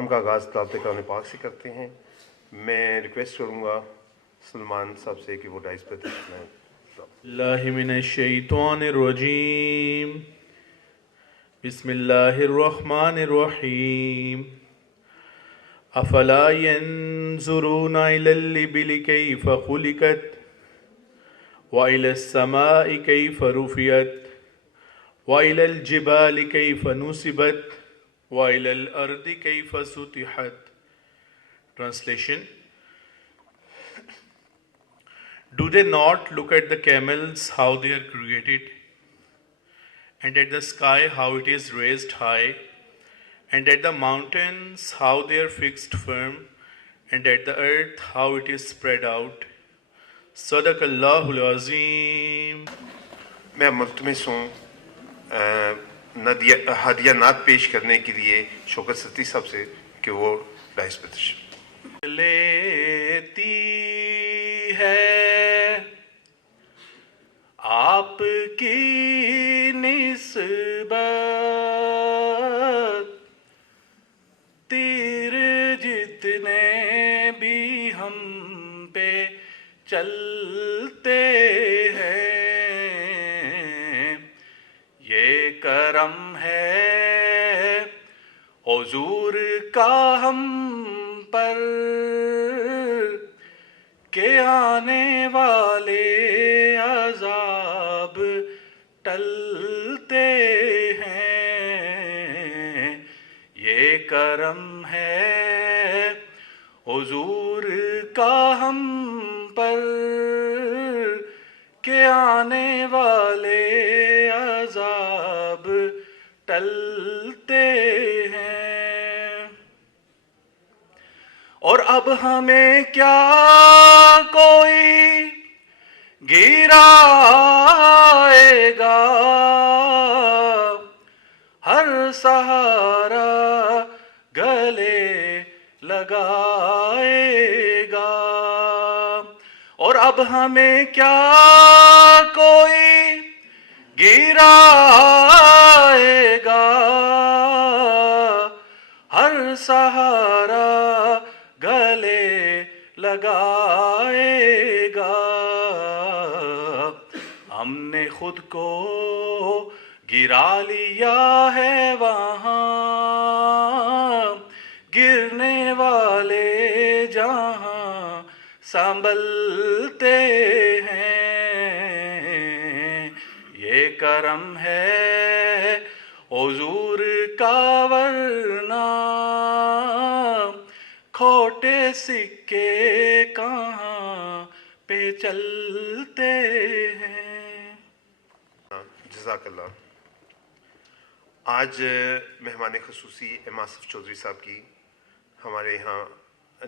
کلام کا آغاز تلاوت کلام پاک سے کرتے ہیں۔ میں ریکویسٹ کروں گا سلمان صاحب سے کہ وہ ڈائس پر تشریف لائیں۔ اللہ من الشیطان الرجیم، بسم اللہ الرحمن الرحیم۔ افلا ينظرون الى الابل كيف خلقت والى السماء كيف رفعت والى الجبال كيف نصبت والى الارض كيف سطحت۔ Translation: Do they not look at the camels, how they are created, and at the sky, how it is raised high, and at the mountains, how they are fixed firm, and at the earth, how it is spread out? Sadaq Allahul Azim. میں ملتمس ہوں ہدیہ نعت پیش کرنے کے لیے شوکت ستی صاحب سے کہ وہ ڈائس پر تشریف لیتی ہے آپ کی نسبت، تیر جتنے بھی ہم پہ چلتے ہیں، یہ کرم ہے حضور کا ہم پر کہ آنے والے عذاب ٹلتے ہیں، یہ کرم ہے حضور کا ہم پر کہ آنے والے عذاب ٹلتے ہیں۔ اور اب ہمیں کیا کوئی گرائے گا، ہر سہارا گلے لگائے گا۔ اور اب ہمیں کیا کوئی گرائے گا، ہر سہارا گلے لگائے گا۔ ہم نے خود کو گرا لیا ہے وہاں، گرنے والے جہاں سنبھلتے ہیں، یہ کرم ہے حضور کا، ورنہ کھوٹے سکے کہاں پہ چلتے ہیں۔ جزاک اللہ۔ آج مہمان خصوصی ایم آصف چودھری صاحب کی ہمارے یہاں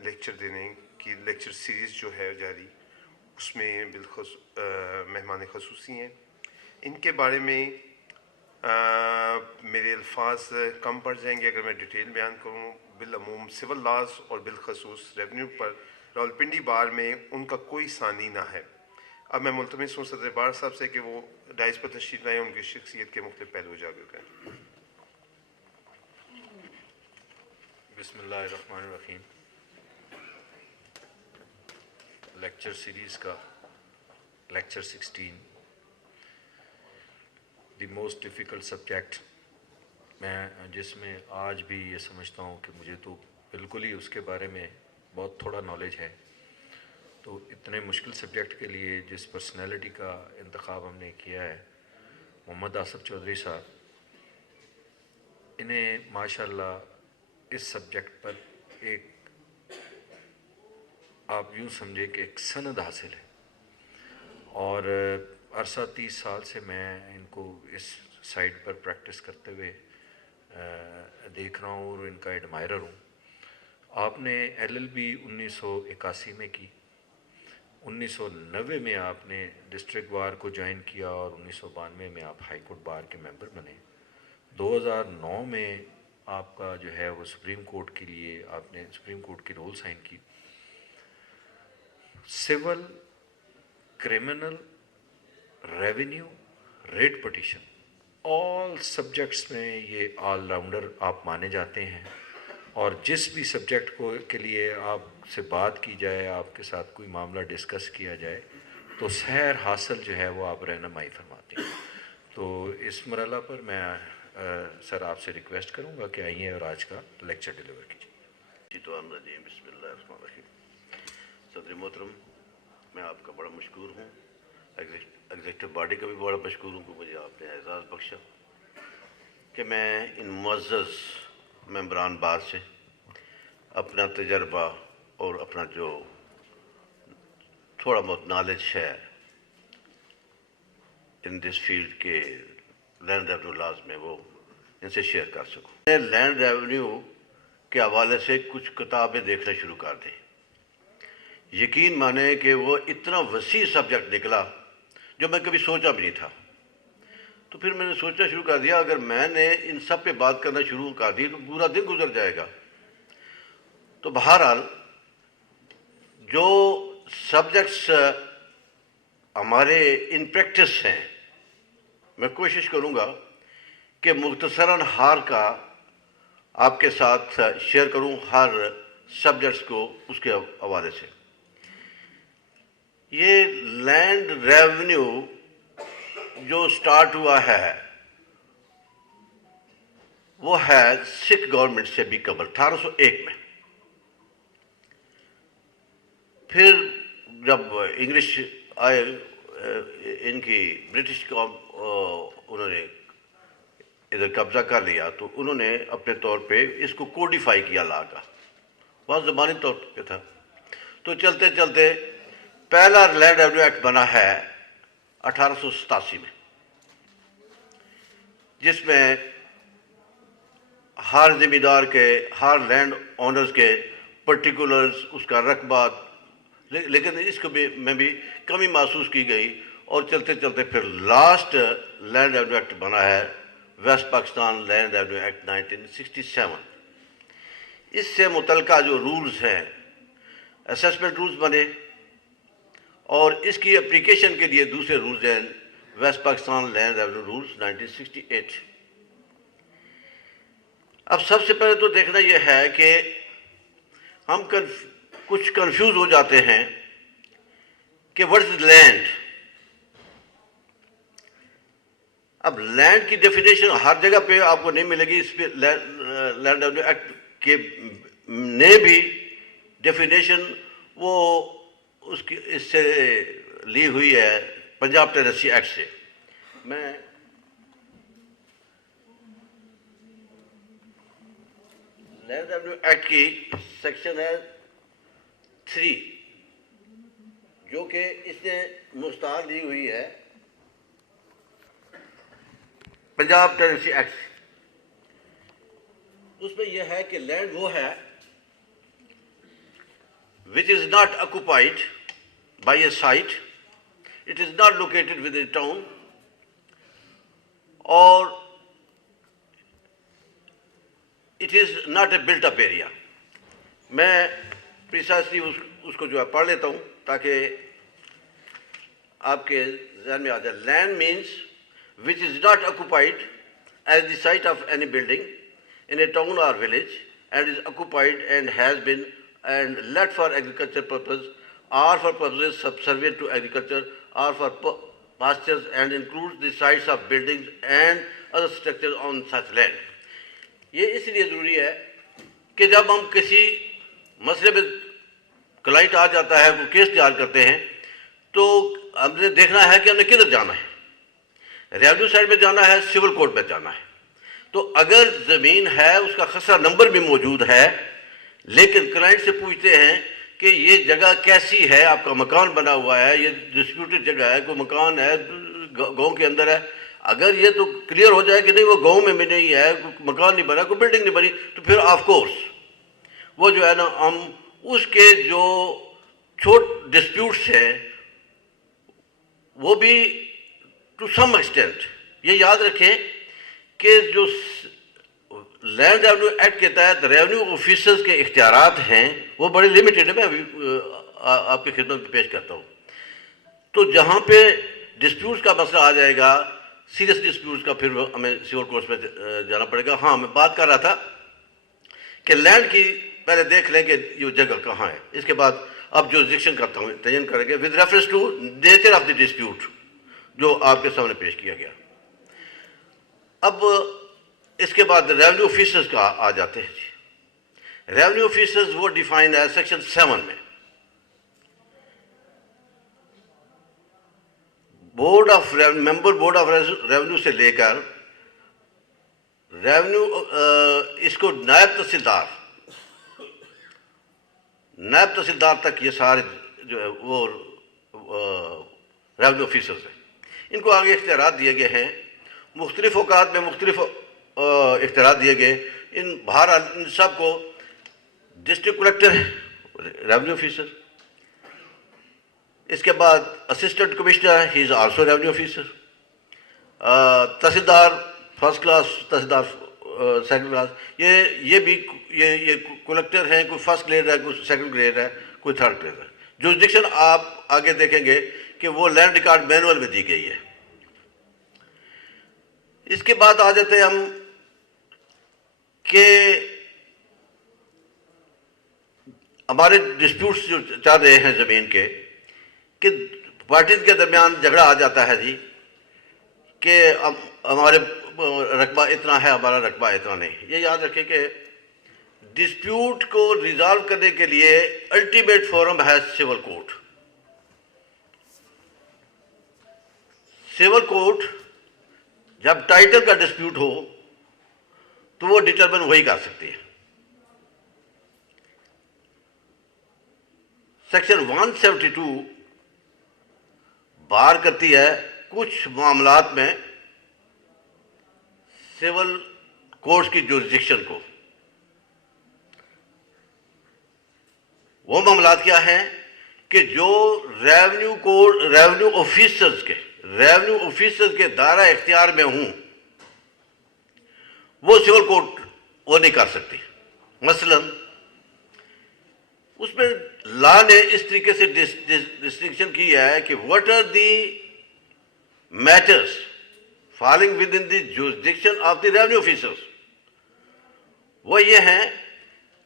لیکچر دینے کی لیکچر سیریز جو ہے جاری، اس میں مہمان خصوصی ہیں۔ ان کے بارے میں میرے الفاظ کم پڑ جائیں گے اگر میں ڈیٹیل بیان کروں۔ بالعموم سول لاز اور بالخصوص ریونیو پر راولپنڈی بار میں ان کا کوئی ثانی نہ ہے۔ اب میں ملتمس ہوں صدر بار صاحب سے کہ وہ ڈائس پر تشریف لائیں، ان کی شخصیت کے مختلف پہلو اجاگر کریں۔ بسم اللہ الرحمن الرحیم۔ لیکچر سیریز کا lecture 16، the most difficult subject, میں جس میں آج بھی یہ سمجھتا ہوں کہ مجھے تو بالکل ہی اس کے بارے میں بہت تھوڑا نالج ہے، تو اتنے مشکل سبجیکٹ کے لیے جس پرسنالٹی کا انتخاب ہم نے کیا ہے، محمد آصف چودھری صاحب، انہیں ماشاءاللہ اس سبجیکٹ پر ایک آپ یوں سمجھے کہ ایک سند حاصل ہے، اور عرصہ 30 سال سے میں ان کو اس سائٹ پر پریکٹس کرتے ہوئے دیکھ رہا ہوں اور ان کا ایڈمائرر ہوں۔ آپ نے LLB 1981 میں کی، 1990 میں آپ نے ڈسٹرکٹ بار کو جوائن کیا، اور 1992 میں آپ ہائی کورٹ بار کے ممبر بنے۔ 2009 میں آپ کا جو ہے وہ سپریم کورٹ کے لیے آپ نے سپریم کورٹ کی رول سائن کی۔ Civil, criminal, revenue, writ petition, all subjects میں یہ آل راؤنڈر آپ مانے جاتے ہیں، اور جس بھی سبجیکٹ کو کے لیے آپ سے بات کی جائے, آپ کے ساتھ کوئی معاملہ ڈسکس کیا جائے, تو سیر حاصل جو ہے وہ آپ رہنمائی فرماتے ہیں. تو اس مرحلہ پر میں سر آپ سے ریکویسٹ کروں گا کہ آئیے اور آج کا لیکچر ڈیلیور کیجیے. بسم اللہ الرحمن الرحیم. صدر محترم, میں آپ کا بڑا مشکور ہوں, ایگزیکٹو باڈی کا بھی بڑا مشکور ہوں کہ مجھے آپ نے اعزاز بخشا کہ میں ان معزز ممبران بار سے اپنا تجربہ اور اپنا جو تھوڑا بہت نالج ہے ان دس فیلڈ کے لینڈ ریونیو لاز میں وہ ان سے شیئر کر سکوں. میں لینڈ ریونیو کے حوالے سے کچھ کتابیں دیکھنا شروع کر دیں. یقین مانیں کہ وہ اتنا وسیع سبجیکٹ نکلا جو میں کبھی سوچا بھی نہیں تھا. تو پھر میں نے سوچنا شروع کر دیا اگر میں نے ان سب پہ بات کرنا شروع کر دی تو پورا دن گزر جائے گا. تو بہرحال جو سبجیکٹس ہمارے ان پریکٹس ہیں میں کوشش کروں گا کہ مختصراً ہر کا آپ کے ساتھ شیئر کروں, ہر سبجیکٹس کو اس کے حوالے سے. یہ لینڈ ریونیو جو سٹارٹ ہوا ہے وہ ہے سکھ گورنمنٹ سے بھی قبل 1801 میں. پھر جب انگلش آئے, ان کی برٹش قوم انہوں نے ادھر قبضہ کر لیا تو انہوں نے اپنے طور پہ اس کو کوڈیفائی کیا لا کا, بہت زبانی طور پہ تھا. تو چلتے چلتے پہلا لینڈ ریونیو ایکٹ بنا ہے 1887 میں, جس میں ہر زمیندار کے, ہر لینڈ آنرز کے پرٹیکولرز, اس کا رقبہ, لیکن اس کو بھی میں بھی کمی محسوس کی گئی. اور چلتے چلتے پھر لاسٹ لینڈ ریونیو ایکٹ بنا ہے west Pakistan land revenue act 1967. اس سے متعلقہ جو رولز ہیں, اسیسمنٹ رولز بنے, اور اس کی اپلیکیشن کے لیے دوسرے رولز ہیں west Pakistan land revenue rules 1968. اب سب سے پہلے تو دیکھنا یہ ہے کہ ہم کچھ کنفیوز ہو جاتے ہیں کہ واٹ از لینڈ. اب لینڈ کی ڈیفینیشن ہر جگہ پہ آپ کو نہیں ملے گی. اس پہ لینڈ ریونیو ایکٹ کے نے بھی ڈیفینیشن وہ اس کی اس سے لی ہوئی ہے پنجاب ٹینیسی ایکٹ سے. میں لینڈ ریونیو ایکٹ کی سیکشن ہے 3 جو کہ اس نے مستعار لی ہوئی ہے پنجاب ٹینیسی ایکٹ. اس میں یہ ہے کہ لینڈ وہ ہے which is not occupied by a site, it is not located within a town, or it is not a built up area. میں پریسائسلی اس کو جو ہے پڑھ لیتا ہوں تاکہ آپ کے ذہن میں آ جائے. Land means which is not occupied as the site of any building in a town or village and is occupied and has been and let for agriculture purpose or for purposes subservient to agriculture or for pastures and includes the sites of buildings and other structures on such land. یہ اس لیے ضروری ہے کہ جب ہم کسی مسئلے میں کلائنٹ آ جاتا ہے, وہ کیس تیار کرتے ہیں, تو ہم نے دیکھنا ہے کہ ہم نے کدھر جانا ہے. ریونیو سائڈ میں جانا ہے, سول کورٹ میں جانا ہے. تو اگر زمین ہے, اس کا خسرہ نمبر بھی موجود ہے, لیکن کلائنٹ سے پوچھتے ہیں کہ یہ جگہ کیسی ہے, آپ کا مکان بنا ہوا ہے, یہ ڈسپیوٹڈ جگہ ہے, کوئی مکان ہے گاؤں کے اندر ہے. اگر یہ تو کلیئر ہو جائے کہ نہیں وہ گاؤں میں بھی نہیں ہے, کوئی مکان نہیں بنا, کوئی بلڈنگ نہیں بنی, تو پھر آف کورس وہ جو ہے نا ہم اس کے جو چھوٹ ڈسپیوٹس ہیں وہ بھی ٹو سم ایکسٹینٹ یہ یاد رکھیں کہ جو لینڈ ریونیو ایکٹ کے تحت ریونیو آفیسرز کے اختیارات ہیں وہ بڑے لمیٹڈ ہیں. میں ابھی آپ کی خدمت میں پیش کرتا ہوں. تو جہاں پہ ڈسپیوٹس کا مسئلہ آ جائے گا, سیریس ڈسپیوٹس کا, پھر ہمیں سیول کورٹس میں جانا پڑے گا. ہاں, میں بات کر رہا تھا کہ لینڈ کی پہلے دیکھ لیں کہ یہ جگہ کہاں ہے. اس کے بعد اب جورسڈکشن کا تعین کریں گے with reference to nature of the dispute جو آپ کے سامنے پیش کیا گیا. اب اس کے بعد ریونیو آفیسرز کا آ جاتے ہیں جی. ریونیو آفیسرز وہ ڈیفائن ہے سیکشن 7 میں. ممبر بورڈ آف ریونیو سے لے کر ریونیو اس کو نائب تحصیلدار تک یہ سارے جو ہے وہ ریونیو آفیسرز ہیں. ان کو آگے اختیارات دیے گئے ہیں. مختلف اوقات میں مختلف اختیارات دیے گئے. بہرحال ان سب کو ڈسٹرکٹ کلیکٹر ریونیو آفیسر. اس کے بعد assistant commissioner he is also revenue officer. Tehsildar first class, tehsildar second class. یہ بھی یہ کلیکٹر ہیں. کوئی فرسٹ گریڈ ہے, کوئی سیکنڈ گریڈ ہے, کوئی تھرڈ گریڈ ہے. جورسڈکشن آپ آگے دیکھیں گے کہ وہ لینڈ ریکارڈ مینول میں دی گئی ہے. اس کے بعد آ جاتے ہیں ہم کہ ہمارے ڈسپیوٹس جو چل رہے ہیں زمین کے, کہ پارٹیز کے درمیان جھگڑا آ جاتا ہے جی کہ ہمارے رقبہ اتنا ہے, ہمارا رقبہ اتنا نہیں. یہ یاد رکھیں کہ ڈسپیوٹ کو ریزالو کرنے کے لیے الٹیمیٹ فورم ہے سول کورٹ. سول کورٹ جب ٹائٹل کا ڈسپیوٹ ہو تو وہ ڈٹرمن وہی کر سکتی ہے. سیکشن 172 بار کرتی ہے کچھ معاملات میں سول کورٹ کی جورسڈکشن کو. وہ معاملات کیا ہیں کہ جو ریونیو آفیسرز کے دائرہ اختیار میں ہوں وہ سول کورٹ وہ نہیں کر سکتی. مثلا اس میں لا نے اس طریقے سے ڈسٹنکشن کی ہے کہ what are the matters falling within the jurisdiction of the revenue officers. وہ یہ ہیں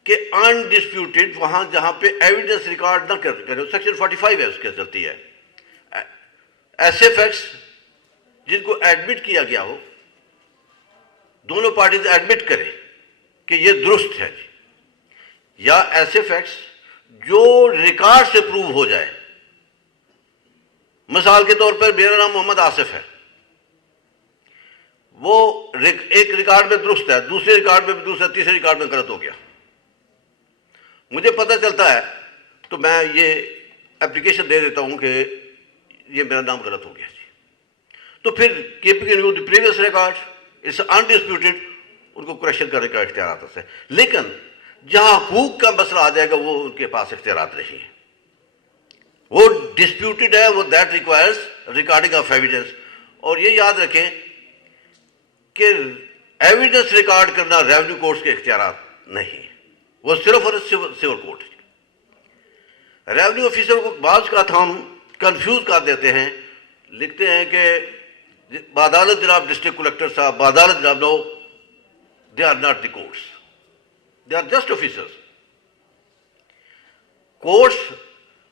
کہ انڈسپیوٹیڈ وہاں جہاں پہ ایویڈنس ریکارڈ نہ کرے. سیکشن 45 ہے اس کے چلتی ہے. ایسے فیکٹس جن کو ایڈمٹ کیا گیا ہو, دونوں پارٹیز ایڈمٹ کریں کہ یہ درست ہے جی, یا ایسے فیکٹس جو ریکارڈ سے پروو ہو جائے. مثال کے طور پر میرا نام محمد آصف ہے, وہ ایک ریکارڈ میں درست ہے, دوسرے ریکارڈ میں دوسرا, تیسرے ریکارڈ میں غلط ہو گیا. مجھے پتہ چلتا ہے تو میں یہ اپلیکیشن دے دیتا ہوں کہ یہ میرا نام غلط ہو گیا جی. تو پھر keeping the previous record it's undisputed, ان کو کریکشن کرنے کا اختیارات ہے. لیکن جہاں حقوق کا مسئلہ آ جائے گا وہ ان کے پاس اختیارات نہیں ہیں. وہ ڈسپیوٹیڈ ہے, وہ that requires recording of evidence. اور یہ یاد رکھیں کہ ایویڈنس ریکارڈ کرنا ریونیو کورٹس کے اختیارات نہیں, وہ صرف اور سول کورٹ. ریونیو آفیسر کو بعض کا ہم کنفیوز کر دیتے ہیں, لکھتے ہیں کہ بعدالت جناب ڈسٹرکٹ کلیکٹر صاحب, بعدالت جناب, no, they are not the courts, they are just officers. Courts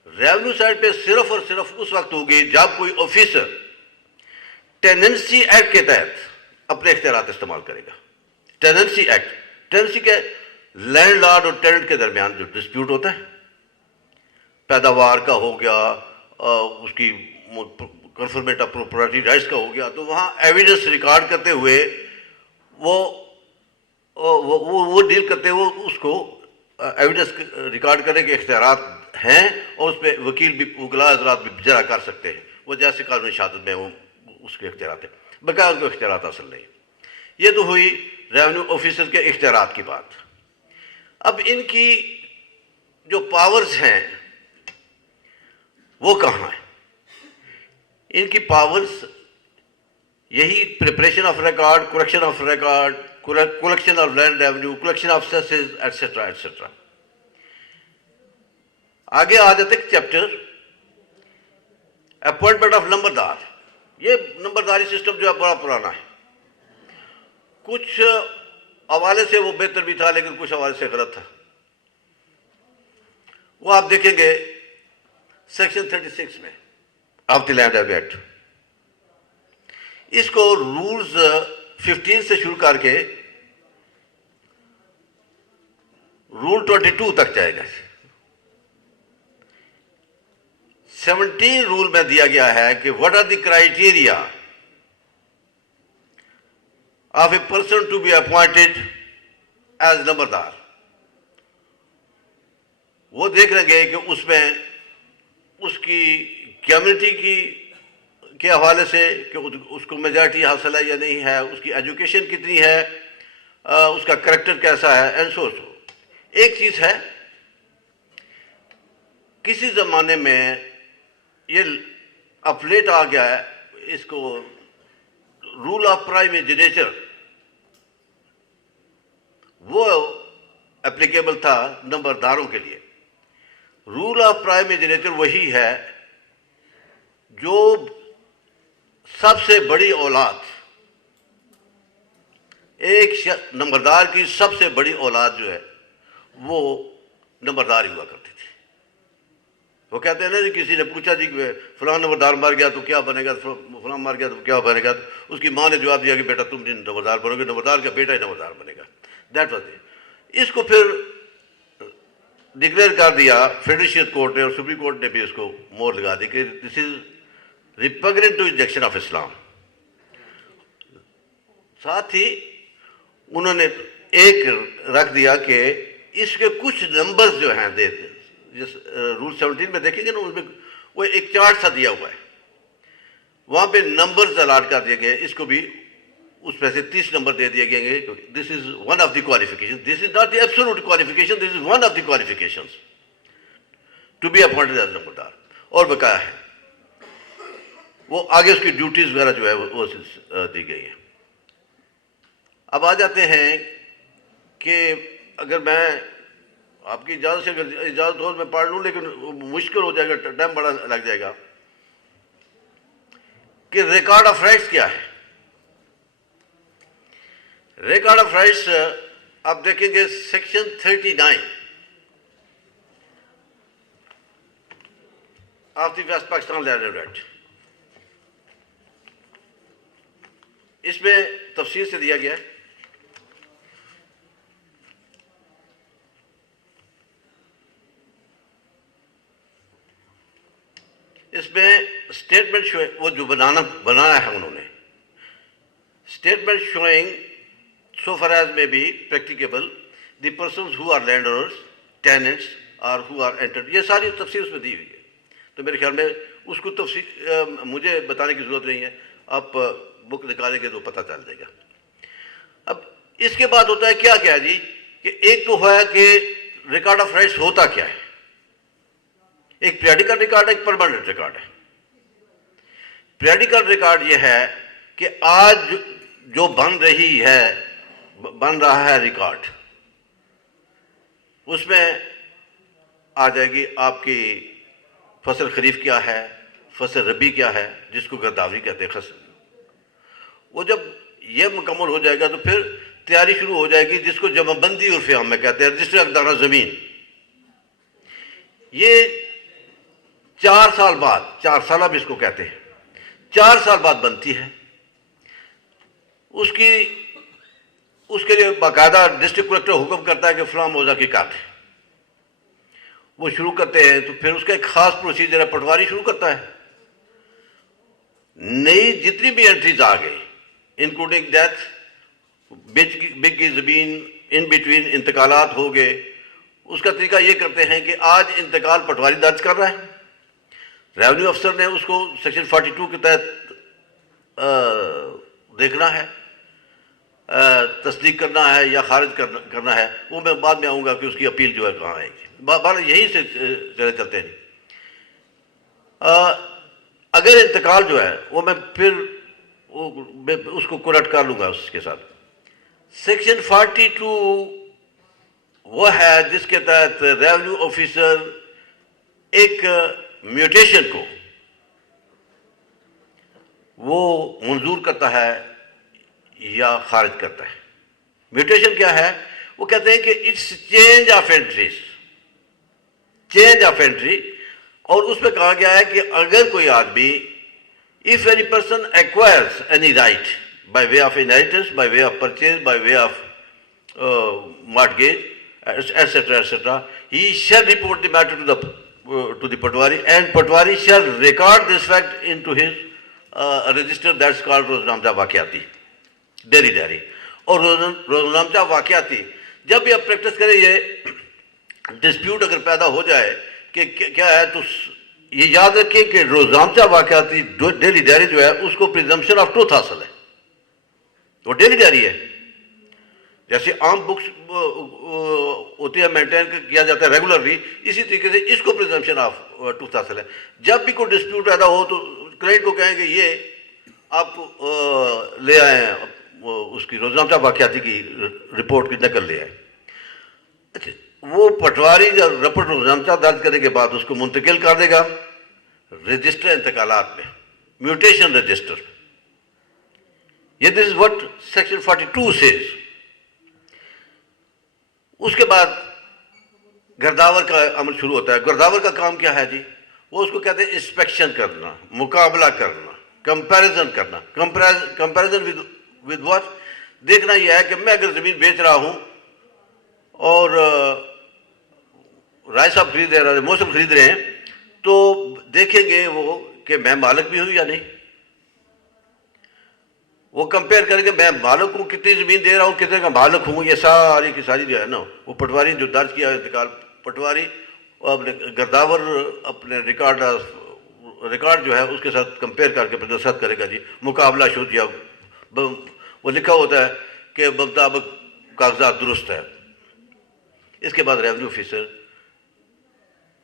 revenue side پہ صرف اور صرف اس وقت ہوگی جب کوئی آفیسر ٹیننسی ایکٹ کے تحت اپنے اختیارات استعمال کرے گا. ٹیننسی ایکٹ, ٹیننسی کے لینڈ لارڈ اور ٹیننٹ کے درمیان جو ڈسپیوٹ ہوتا ہے, پیداوار کا ہو گیا, اس کی کنفرمنٹ آف پراپرٹی رائٹس کا ہو گیا, تو وہاں ایویڈنس ریکارڈ کرتے ہوئے وہ ڈیل کرتے ہوئے اس کو ایویڈنس ریکارڈ کرنے کے اختیارات ہیں, اور اس پہ وکیل بھی, وکلاء حضرات بھی جرا کر سکتے ہیں. وہ جیسے قانونی شہادت میں وہ اس کے اختیارات ہیں, بقایا ان کو اختیارات حاصل نہیں. یہ تو ہوئی ریونیو آفیسر کے اختیارات کی بات. اب ان کی جو پاورز ہیں وہ کہاں ہیں؟ ان کی پاورز یہی preparation of record, correction of record, collection of land revenue, collection of cesses, etcetera etcetera. آگے آ جاتے چیپٹر اپوائنٹمنٹ آف نمبردار. یہ نمبرداری سسٹم جو ہے بڑا پرانا ہے. کچھ حوالے سے وہ بہتر بھی تھا لیکن کچھ حوالے سے غلط تھا. وہ آپ دیکھیں گے سیکشن 36 میں آف دی لینڈ ایکٹ. اس کو رولز 15 سے شروع کر کے رول 22 تک جائے گا. 17 رول میں دیا گیا ہے کہ what are the criteria of a person to be appointed as نمبردار. وہ دیکھ لیں گے کہ اس میں اس کی کمیونٹی کے حوالے سے کہ اس کو میجارٹی حاصل ہے یا نہیں ہے, اس کی ایجوکیشن کتنی ہے, اس کا کریکٹر کیسا ہے, اینڈ سو. ایک چیز ہے, کسی زمانے میں یہ اپلیٹ آ گیا ہے, اس کو رول آف پرائمیجنیچر, وہ اپلیکیبل تھا نمبرداروں کے لیے. رول آف پرائمیجنیچر وہی ہے جو سب سے بڑی اولاد, ایک نمبردار کی سب سے بڑی اولاد جو ہے وہ نمبردار ہی ہوا کرتی تھی. وہ کہتے ہیں نا, کسی نے پوچھا جی فلاں نمبردار مر گیا تو کیا بنے گا, فلاں مر گیا تو کیا بنے گا, تو اس کی ماں نے جواب دیا کہ بیٹا تم نہیں نمبردار بنو گے, نمبردار کا بیٹا ہی نمبردار بنے گا. That was it. اس کو پھر ڈکلیئر کر دیا فیڈریشین کورٹ نے, اور سپریم کورٹ نے بھی اس کو مور لگا دی کہ دس از ریپگننٹ ٹو انجیکشن آف اسلام. ساتھ ہی انہوں نے ایک رکھ دیا کہ اس کے کچھ نمبرز جو ہیں جس رول 17 میں دیکھیں گے نا, اس میں وہ ایک چارٹ سا دیا ہوا ہے, وہاں پہ نمبرز الاٹ کر دیے گئے. اس کو بھی اس میں سے 30 نمبر دے دیے گئے گے. This is one of the qualification, this is not the absolute qualification, this is one of the qualifications to be appointed as نمبردار. اور بقایا ہے وہ آگے اس کی ڈیوٹیز وغیرہ جو ہے وہ دی گئی ہے. اب آ جاتے ہیں کہ اگر میں آپ کی اجازت سے اجازت ہو میں پڑھ لوں, لیکن مشکل ہو جائے گا, ٹائم بڑا لگ جائے گا, کہ ریکارڈ آف رائٹس کیا ہے. ریکارڈ آف رائٹس آپ دیکھیں گے section 39 of the waste Pakistan land act. اس میں تفصیل سے دیا گیا ہے. اس میں اسٹیٹمنٹ وہ جو بنانا ہے انہوں نے, statement شوئنگ so far as may be practicable the persons who are landowners, tenants or who are entered. یہ ساری تفصیل اس میں دی ہوئی ہے. تو میرے خیال میں اس کو تفصیل مجھے بتانے کی ضرورت نہیں ہے, آپ بک نکالیں گے تو پتہ چل جائے گا. اب اس کے بعد ہوتا ہے کیا کیا جی, کہ ایک تو ہوا کہ ریکارڈ آف رائٹس ہوتا کیا ہے. ایک پیریڈیکل ریکارڈ ہے, ایک پرماننٹ ریکارڈ ہے. پیریڈیکل ریکارڈ یہ ہے کہ آج جو بن رہا ہے ریکارڈ, اس میں آ جائے گی آپ کی فصل خریف کیا ہے, فصل ربی کیا ہے, جس کو گرداوری کہتے ہیں. وہ جب یہ مکمل ہو جائے گا تو پھر تیاری شروع ہو جائے گی, جس کو جمع بندی عرف عام میں کہتے ہیں, رجسٹر اقدارہ زمین. یہ 4 سال بعد, 4 سالہ بھی اس کو کہتے ہیں, 4 سال بعد بنتی ہے. اس کے لیے باقاعدہ ڈسٹرکٹ کلیکٹر حکم کرتا ہے کہ فلاں موضع کی کاٹ. وہ شروع کرتے ہیں تو پھر اس کا ایک خاص پروسیجر ہے, پٹواری شروع کرتا ہے. نئی جتنی بھی انٹریز آ گئی انکلوڈنگ ڈیتھ, بگ کی زمین, ان بٹوین انتقالات ہو گئے, اس کا طریقہ یہ کرتے ہیں کہ آج انتقال پٹواری درج کر رہا ہے, ریونیو افسر نے اس کو سیکشن 42 کے تحت دیکھنا ہے, تصدیق کرنا ہے یا خارج کرنا ہے. وہ میں بعد میں آؤں گا کہ اس کی اپیل جو ہے کہاں آئے گی. بار یہیں سے چلتے ہیں. اگر انتقال جو ہے وہ میں پھر اس کو کریکٹ کر لوں گا اس کے ساتھ. سیکشن 42 وہ ہے جس کے تحت ریونیو آفیسر ایک میوٹیشن کو وہ منظور کرتا ہے یا خارج کرتا ہے. میوٹیشن کیا ہے؟ وہ کہتے ہیں کہ it's change of entries, change of entry. اور اس میں کہا گیا ہے کہ اگر کوئی آدمی if any person acquires any right by way of inheritance, by way of purchase, by way of mortgage, etc., etc., he shall report the matter to the Patwari, and Patwari shall record this fact into his register, that's called Roznamcha Vakyati, daily diary. اور روزنامچہ واقعاتی جب بھی آپ practice کریں، یہ dispute اگر پیدا ہو جائے کہ کیا ہے، تو یہ یاد رکھیں کہ روزنامچہ واقعاتی ڈیلی ڈائری جو ہے اس کو پریزمپشن آف ٹروتھ حاصل ہے، وہ ڈیلی ڈائری ہے. جیسے عام بکس ہوتی ہے مینٹین کیا جاتا ہے ریگولرلی، اسی طریقے سے اس کو پریزمپشن آف ٹروتھ حاصل ہے. جب بھی کوئی ڈسپیوٹ پیدا ہو تو کلائنٹ کو کہیں کہ یہ آپ لے آئیں اس کی روزنامچہ واقعاتی کی رپورٹ کی نقل لے آئیں. اچھا، وہ پٹواری جب رپورٹ روزنامچہ درج کرنے کے بعد اس کو منتقل کر دے گا رجسٹر انتقالات میں، میوٹیشن رجسٹر. یہ دس از وٹ سیکشن 42 سیز. اس کے بعد گرداور کا عمل شروع ہوتا ہے. گرداور کا کام کیا ہے جی؟ وہ اس کو کہتے ہیں انسپیکشن کرنا، مقابلہ کرنا، کمپیریزن کرنا. Comparison with what? دیکھنا یہ ہے کہ میں اگر زمین بیچ رہا ہوں اور رائے صاحب خرید رہے ہیں، موسم خرید رہے ہیں، تو دیکھیں گے وہ کہ میں مالک بھی ہوں یا نہیں. وہ کمپیئر کریں گے میں مالک ہوں، کتنی زمین دے رہا ہوں، کتنے کا مالک ہوں. یہ ساری کی ساری جو ہے نا، وہ پٹواری جو درج کیا انتقال، پٹواری اپنے گرداور اپنے ریکارڈ جو ہے اس کے ساتھ کمپیئر کر کے دستخط کرے گا. جی مقابلہ شد، یا وہ لکھا ہوتا ہے کہ مطابق کاغذات درست ہے. اس کے بعد ریونیو آفیسر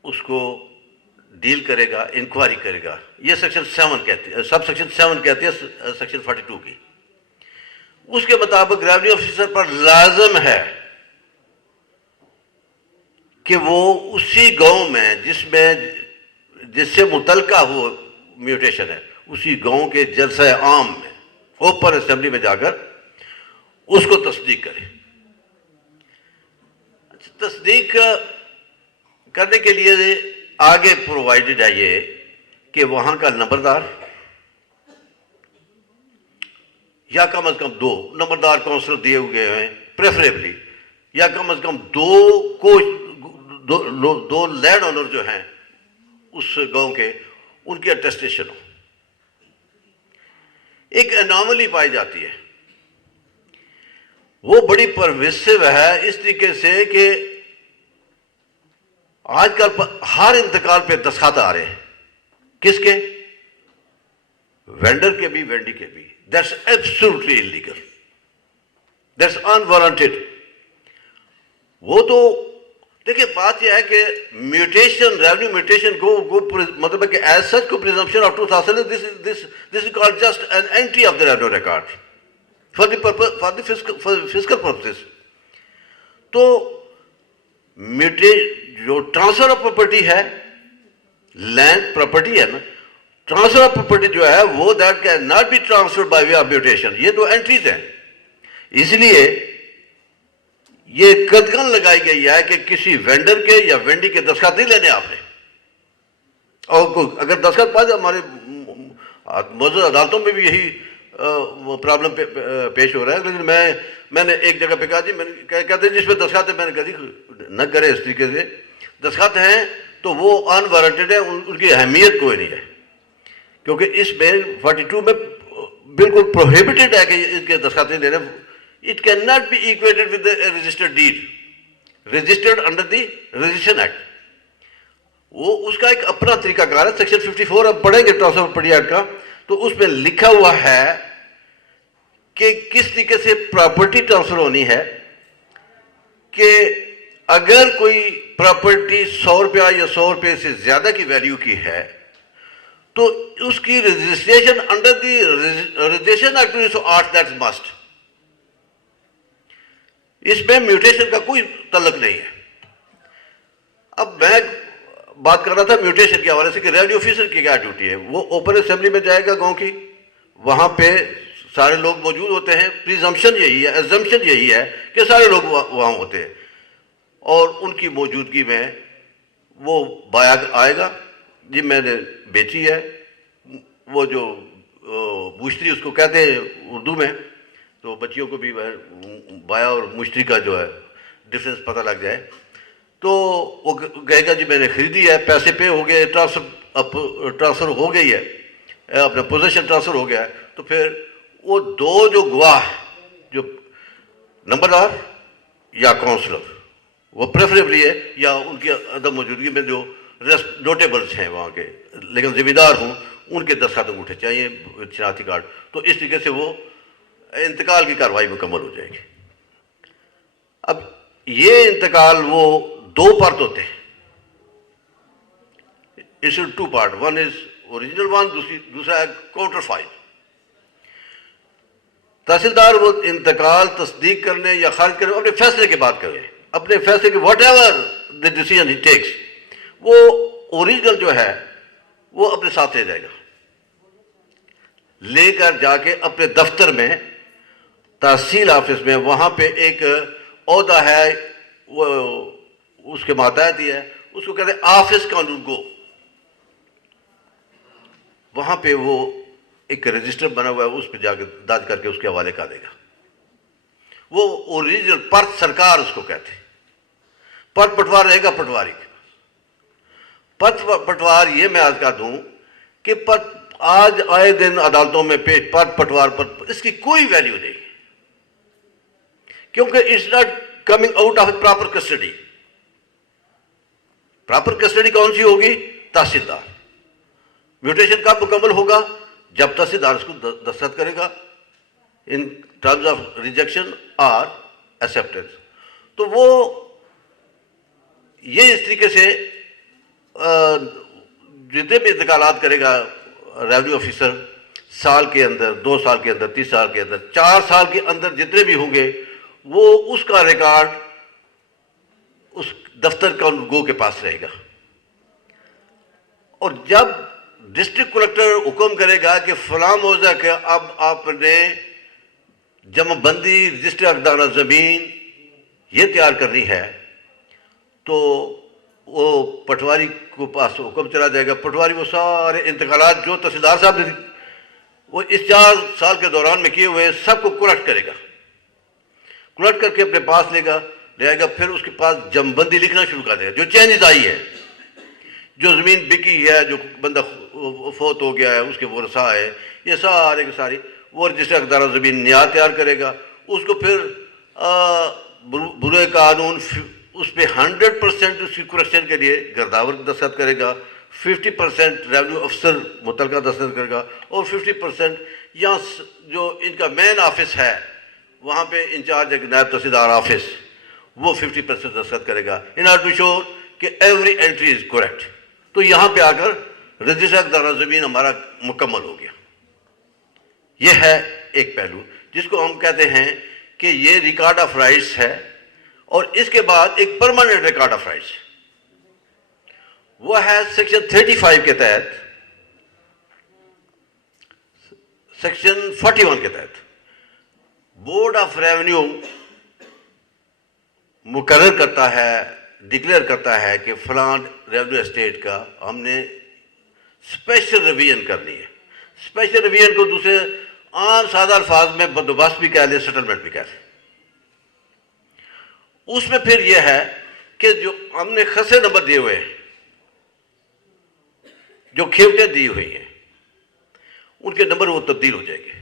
اس کو ڈیل کرے گا، انکوائری کرے گا. یہ سیکشن 7 کہتی ہے، سب سیکشن 7 کہتی ہے سیکشن 42 کی. اس کے مطابق ریونیو آفیسر پر لازم ہے کہ وہ اسی گاؤں میں جس سے متعلقہ وہ میوٹیشن ہے، اسی گاؤں کے جلسہ عام میں، اوپن اسمبلی میں جا کر اس کو تصدیق کرے. تصدیق کرنے کے لیے آگے پرووائڈڈ ہے یہ کہ وہاں کا نمبردار یا کم از کم 2 نمبردار کونسلر دیے ہوئے ہیں پریفریبلی، یا کم از کم 2 لینڈ اونر جو ہیں اس گاؤں کے، ان کی اٹیسٹیشن ہو. ایک اناملی پائی جاتی ہے، وہ بڑی پرویسو ہے اس طریقے سے کہ آج کل ہر انتقال پہ دستخط آ رہے ہیں. کس کے؟ وینڈر کے بھی، وینڈی کے بھی. That's absolutely illegal, that's unwarranted. وہ تو دیکھیں بات یہ ہے کہ میوٹیشن، ریونیو میوٹیشن کو مطلب ہے کہ ایز سچ کو پریزمپشن آف ٹروتھ حاصل ہے. This is called just an entry of the revenue record for the physical purposes. تو جو ٹرانسفر آف پراپرٹی ہے، لینڈ پراپرٹی ہے نا، ٹرانسفر آف پراپرٹی جو ہے وہ that can not be transferred by way of mutation. یہ تو اینٹریز ہیں. اس لیے یہ قدغن لگائی گئی ہے کہ کسی وینڈر کے یا وینڈی کے دستخط نہیں لینے آپ نے. اور اگر دستخط پا جائے، ہمارے موجودہ عدالتوں میں بھی یہی پرابلم پیش ہو رہا ہے. لیکن میں نے ایک جگہ پہ کہا جی، میں نے کہتے ہیں جس پہ دستخط ہے، میں نے کہا جی نہ کرے اس طریقے سے. دستخط ہیں تو وہ انوارنٹیڈ ہے، ان کی اہمیت کوئی نہیں ہے، کیونکہ اس میں 42 میں بالکل پروہیبٹڈ ہے کہ اس کے دستخط نہیں لینے. It cannot be equated with the registered deed, registered under the Registration Act. وہ اس کا ایک اپنا طریقہ کار ہے. سیکشن 54 اب پڑھیں گے ٹرانسفر پراپرٹی ایکٹ کا، تو اس میں لکھا ہوا ہے کہ کس طریقے سے پراپرٹی ٹرانسفر ہونی ہے. کہ اگر کوئی پراپرٹی 100 روپیہ یا 100 روپے سے زیادہ کی ویلیو کی ہے تو اس کی registration under the registration act 1908 that's must. اس میں میوٹیشن کا کوئی تعلق نہیں ہے. اب میں بات کر رہا تھا میوٹیشن کے حوالے سے کہ ریونیو آفیسر کی کیا ڈیوٹی ہے. وہ اوپن اسمبلی میں جائے گا گاؤں کی، وہاں پہ سارے لوگ موجود ہوتے ہیں، پریزمپشن یہی ہے، ایزمپشن یہی ہے کہ سارے لوگ وہاں ہوتے ہیں، اور ان کی موجودگی میں وہ بایا آئے گا، جی میں نے بیچی ہے، وہ جو مشتری اس کو کہتے ہیں اردو میں، تو بچیوں کو بھی بایا اور مشتری کا جو ہے ڈفرینس پتہ لگ جائے، تو وہ کہے گا جی میں نے خریدی ہے، پیسے پے ہو گئے، ٹرانسفر ہو گئی ہے، اپنا پوزیشن ٹرانسفر ہو گیا ہے، تو پھر وہ دو جو گواہ، جو نمبردار یا کونسلر، وہ پریفریبلی ہے، یا ان کی عدم موجودگی میں جو نوٹیبلس ہیں وہاں کے لیکن ذمہ دار ہوں، ان کے دستخط انگوٹھے چاہیے، شناختی کارڈ، تو اس طریقے سے وہ انتقال کی کارروائی مکمل ہو جائے گی۔ اب یہ انتقال وہ دو پارٹ ہوتے ہیں، اس two part, one is original one, دوسرا ہے کاؤنٹر فائل۔ تحصیلدار وہ انتقال تصدیق کرنے یا خارج کرنے اپنے فیصلے کی بات کریں، اپنے فیصلے کے whatever the decision he takes, وہ اوریجنل جو ہے وہ اپنے ساتھ لے جائے گا، لے کر جا کے اپنے دفتر میں، تحصیل آفس میں، وہاں پہ ایک عہدہ ہے، وہ اس کے ماتحت ہی ہے، اس کو کہتے ہیں آفس قانون گو، وہاں پہ وہ ایک رجسٹر بنا ہوا ہے، اس پہ جا کے درج کر کے اس کے حوالے کر دے گا۔ وہ اوریجنل پرت سرکار اس کو کہتے ہیں، پرت پٹوار رہے گا پٹواری کے پاس۔ پرت پٹوار یہ میں آج کہہ دوں کہ آج آئے دن عدالتوں میں پیش پرت پٹوار پر اس کی کوئی ویلیو نہیں، کیونکہ it's not coming out of proper custody. Proper custody کون سی ہوگی؟ تحصیلدار۔ میوٹیشن کب مکمل ہوگا؟ جب تحصیلدار اس کو دستخط کرے گا ان ٹرمز آف ریجیکشن اور ایکسیپٹنس۔ تو وہ یہ اس طریقے سے جتنے بھی انتقالات کرے گا ریونیو آفیسر، سال کے اندر، 2 سال کے اندر، 3 سال کے اندر، 4 سال کے اندر جتنے بھی ہوں گے، وہ اس کا ریکارڈ اس دفتر کا گو کے پاس رہے گا۔ اور جب ڈسٹرکٹ کلیکٹر حکم کرے گا کہ فلاں موضوع کہ اب آپ نے جمع بندی رجسٹر اقدار زمین یہ تیار کرنی ہے، تو وہ پٹواری کو پاس حکم چلا جائے گا۔ پٹواری وہ سارے انتقالات جو تحصیلدار صاحب نے وہ اس 4 سال کے دوران میں کیے ہوئے سب کو کلیکٹ کرے گا، کلیکٹ کر کے اپنے پاس لے آئے گا۔ پھر اس کے پاس جمع بندی لکھنا شروع کر دے گا، جو چینجز آئی ہے، جو زمین بکی ہے، جو بندہ فوت ہو گیا ہے، اس کے ورثاء ہے، یہ سارے کے ساری وہ رجسٹر اقدار زمین نیا تیار کرے گا۔ اس کو پھر برائے قانون اس پہ 100% اس کی کریکشن کے لیے گرداور دستخط کرے گا، 50% ریونیو افسر متعلقہ دستخط کرے گا، اور 50% یا جو ان کا مین آفس ہے وہاں پہ انچارج ایک نائب تحصیلدار آفس، وہ 50% دستخط کرے گا، ان آرڈر ٹو شو کہ ایوری انٹری از کریکٹ۔ تو یہاں پہ آ کر رجسٹر اقدار زمین ہمارا مکمل ہو گیا۔ یہ ہے ایک پہلو جس کو ہم کہتے ہیں کہ یہ ریکارڈ آف رائٹس ہے، اور اس کے بعد ایک پرماننٹ ریکارڈ آف رائٹس وہ ہے سیکشن 35 کے تحت، سیکشن 41 کے تحت بورڈ آف ریونیو مقرر کرتا ہے، ڈکلیئر کرتا ہے کہ فلاں ریونیو اسٹیٹ کا ہم نے اسپیشل ریویژن کرنی ہے۔ اسپیشل ریویژن کو دوسرے عام سادہ الفاظ میں بندوبست بھی کہہ لیں، سیٹلمنٹ بھی کہہ لیں۔ اس میں پھر یہ ہے کہ جو ہم نے خسرے نمبر دیے ہوئے ہیں، جو کھیوٹیں دی ہوئی ہیں، ان کے نمبر وہ تبدیل ہو جائیں گے،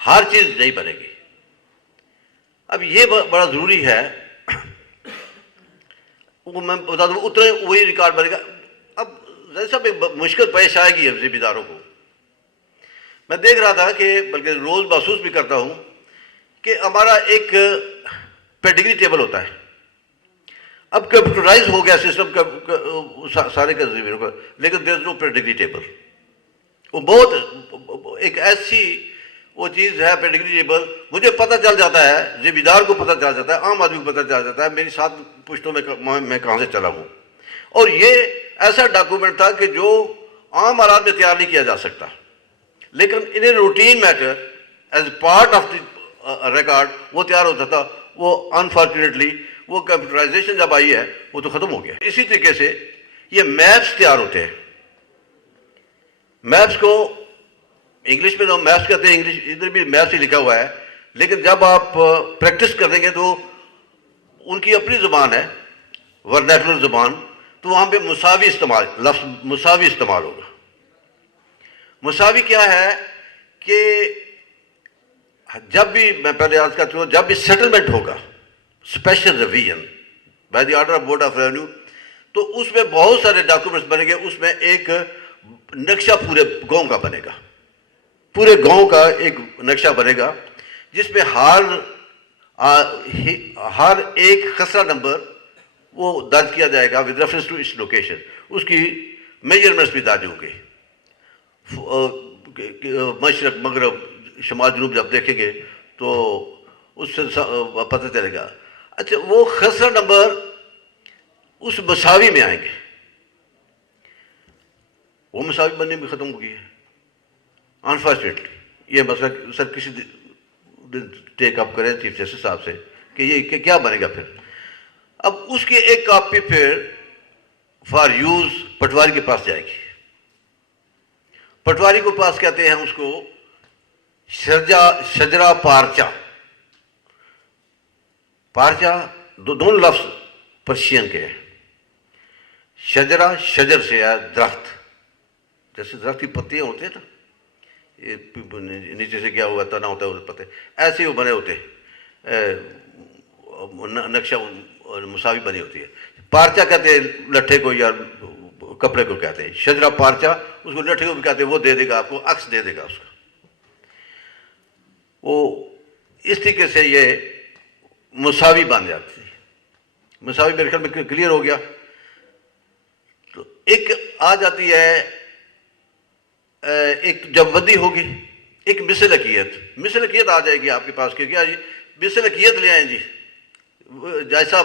ہر چیز نہیں بنے گی۔ اب یہ بڑا ضروری ہے، وہ میں بتا دوں اتنے وہی ریکارڈ بنے گا۔ اب ظاہر صاحب ایک مشکل پیش آئے گی ذمہ داروں کو۔ میں دیکھ رہا تھا کہ بلکہ روز محسوس بھی کرتا ہوں کہ ہمارا ایک پیڈگری ٹیبل ہوتا ہے، اب کمپیوٹرائز ہو گیا سسٹم کا سارے کا زمینوں کا، لیکن دیر از نو پیڈگری ٹیبل۔ وہ بہت ایک ایسی وہ چیز ہے پیڈگری ٹیبل، مجھے پتہ چل جاتا ہے، ذمہ دار کو پتہ چل جاتا ہے، عام آدمی کو پتہ چل جاتا ہے میری 7 پشتوں میں کہاں سے چلا ہوں۔ اور یہ ایسا ڈاکومنٹ تھا کہ جو عام حالات میں تیار نہیں کیا جا سکتا، لیکن in a routine matter as part of the record وہ تیار ہوتا تھا. وہ انفارچونیٹلی وہ کمپیوٹرائزیشن جب آئی ہے وہ تو ختم ہو گیا. اسی طریقے سے یہ میپس تیار ہوتے ہیں. میپس کو انگلش میں تو میپس کہتے ہیں, انگلش ادھر بھی میپس ہی لکھا ہوا ہے, لیکن جب آپ پریکٹس کر دیں گے تو ان کی اپنی زبان ہے, ورنیکولر زبان, تو وہاں پہ مساوی استعمال, لفظ مساوی استعمال ہوگا. مساوی کیا ہے کہ جب بھی, میں پہلے عرض کر چکا ہوں, جب بھی سیٹلمنٹ ہوگا special revision by the order of board of revenue, تو اس میں بہت سارے ڈاکومنٹس بنے گے. اس میں ایک نقشہ پورے گاؤں کا بنے گا, پورے گاؤں کا ایک نقشہ بنے گا, جس میں ہر ایک خسرہ نمبر وہ درج کیا جائے گا with reference to its location. اس کی میجرمنٹس بھی درج ہوں گے, مشرق مغرب شمال جنوب جب دیکھیں گے تو اس سے پتہ چلے گا. اچھا, وہ خسرہ نمبر اس مساوی میں آئیں گے, وہ مساوی بننے میں ختم ہو گئی ہے انفارچونیٹلی. یہ مسئلہ سر کسی دن ٹیک اپ کریں چیف جسٹس صاحب سے کہ یہ کیا بنے گا پھر. اب اس کی ایک کاپی پھر فار یوز پٹواری کے پاس جائے گی. پٹواری کو پاس کہتے ہیں اس کو شجرا پارچا. پارچا دونوں لفظ پرشین کے ہیں. شجرا شجر سے ہے درخت, جیسے درخت کی پتیاں ہوتے ہیں نا, نیچے سے کیا ہوا تنا ہوتا ہے پتے, ایسے ہی وہ بنے ہوتے ہیں, نقشہ مساوی بنی ہوتی ہے. پارچا کہتے ہیں لٹھے کو یا کپڑے کو کہتے ہیں. شجرا پارچا اس کو لٹھے کو بھی کہتے ہیں, وہ دے دے گا آپ کو, عکس دے دے گا اس کا. وہ اس طریقے سے یہ مساوی بن جاتی ہے. مساوی میرے خیال میں کلیئر ہو گیا. تو ایک آ جاتی ہے, ایک جب ودی ہوگی, ایک مثل عقیت. مثل عقیت آ جائے گی آپ کے پاس کہ کیا جی مثل عقیت لے آئیں جی. جیسا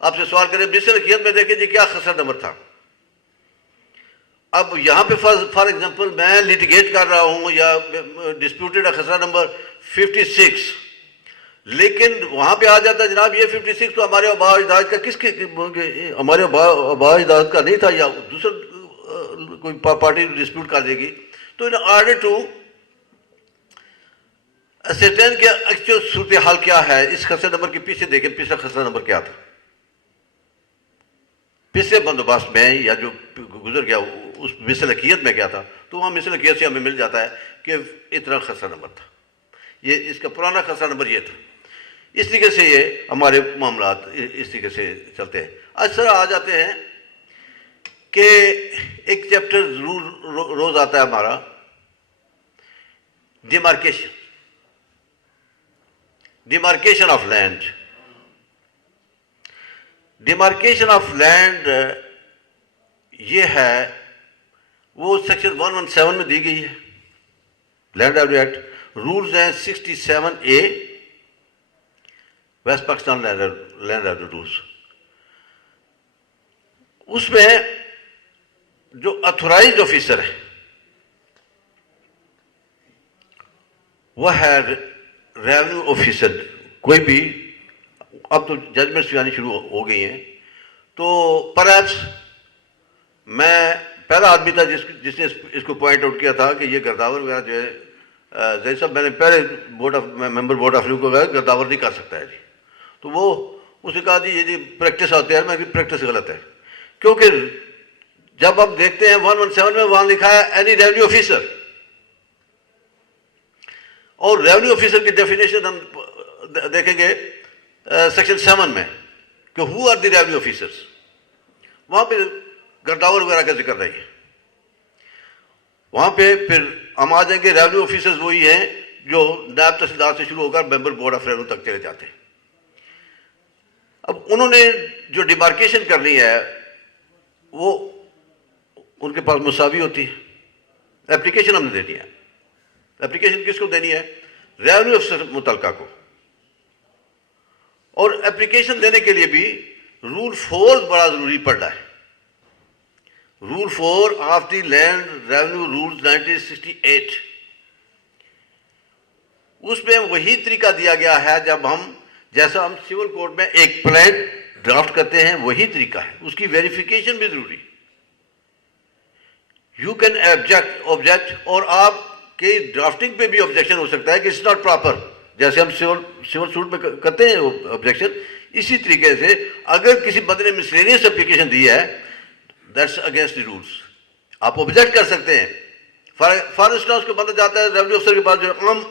آپ سے سوال کریں مثل عقیت میں دیکھیں جی کیا خسرہ نمبر تھا. اب یہاں پہ فار ایگزامپل میں لیٹیگیٹ کر رہا ہوں یا ڈسپیوٹیڈ ہے خسرہ نمبر 56, لیکن وہاں پہ آ جاتا ہے جناب یہ 56 تو ہمارے آباء اجداد کا کس کے, ہمارے آباء اجداد کا نہیں تھا, یا دوسرا کوئی پارٹی ڈسپیوٹ کر دے گی. تو ان آرڈر ٹو اسرٹین کہ ایکچوئل صورتحال کیا ہے, اس خسرہ نمبر کے پیچھے دیکھیں پچھلا خسرہ نمبر کیا تھا. پچھلے بندوبست میں یا جو گزر گیا اس مثل عقیت میں کیا تھا, تو وہاں مثل عقیت سے ہمیں مل جاتا ہے کہ اتنا خسرہ نمبر تھا, یہ اس کا پرانا خسرہ نمبر یہ تھا. اس طریقے سے یہ ہمارے معاملات اس طریقے سے چلتے ہیں. اچھا آ جاتے ہیں کہ ایک چیپٹر ضرور روز آتا ہے ہمارا, demarcation, demarcation of land. Demarcation of land یہ ہے, وہ سیکشن 117 میں دی گئی ہے لینڈ ریونیو ایکٹ. رولز ہیں 67A West Pakistan land revenue rules. اس میں جو اتھورائزڈ آفیسر ہے وہ ہے ریونیو آفیسر. کوئی بھی, اب تو ججمنٹس بھی آنی شروع ہو گئی ہیں, تو پرہیپس میں پہلا آدمی تھا جس نے اس کو پوائنٹ آؤٹ کیا تھا کہ یہ گرداور وغیرہ جو ہے, زید صاحب میں نے پہلے ممبر بورڈ آف ریونیو کو کہا گرداور نہیں کر سکتا ہے جی. تو وہ اس نے کہا جی یہ جی پریکٹس آتے ہیں. میں پریکٹس غلط ہے, کیونکہ جب ہم دیکھتے ہیں 117 میں وہاں لکھا ہے اینی ریونیو آفیسر, اور ریونیو آفیسر کی ڈیفینیشن ہم دیکھیں گے سیکشن 7 میں کہ who are the revenue officers. وہاں پہ گرداور وغیرہ کا ذکر نہیں ہے. وہاں پہ پھر ہم آ جائیں گے ریونیو آفیسرز وہی ہیں جو نائب تحصیلدار سے شروع ہو کر ممبر بورڈ آف ریونیو تک چلے جاتے ہیں. اب انہوں نے جو ڈیمارکیشن کرنی ہے وہ ان کے پاس مساوی ہوتی ہے. اپلیکیشن ہم نے دینی ہے. اپلیکیشن کس کو دینی ہے؟ ریونیو افسر متعلقہ کو. اور اپلیکیشن دینے کے لیے بھی رول 4 بڑا ضروری پڑ رہا ہے. Rule 4 of the land revenue rules 1968 اس میں وہی طریقہ دیا گیا ہے جب جیسا ہم سول کوڈ میں ایک پلان ڈرافٹ کرتے ہیں وہی طریقہ ہے, اس کی ویریفیکیشن بھی ضروری. یو کین آبجیکٹ, اور آپ کے ڈرافٹنگ پہ بھی آبجیکشن ہو سکتا ہے کہ اٹس ناٹ پراپر, جیسے ہم سول سوٹ میں کرتے ہیں آبجیکشن. اسی طریقے سے اگر کسی بندے نے مسلینیس اپلیکیشن دی ہے دیٹس اگینسٹ دی رولس, آپ آبجیکٹ کر سکتے ہیں. فار انسٹانس کو بندہ جاتا ہے ریونیو افسر کے پاس, جو عام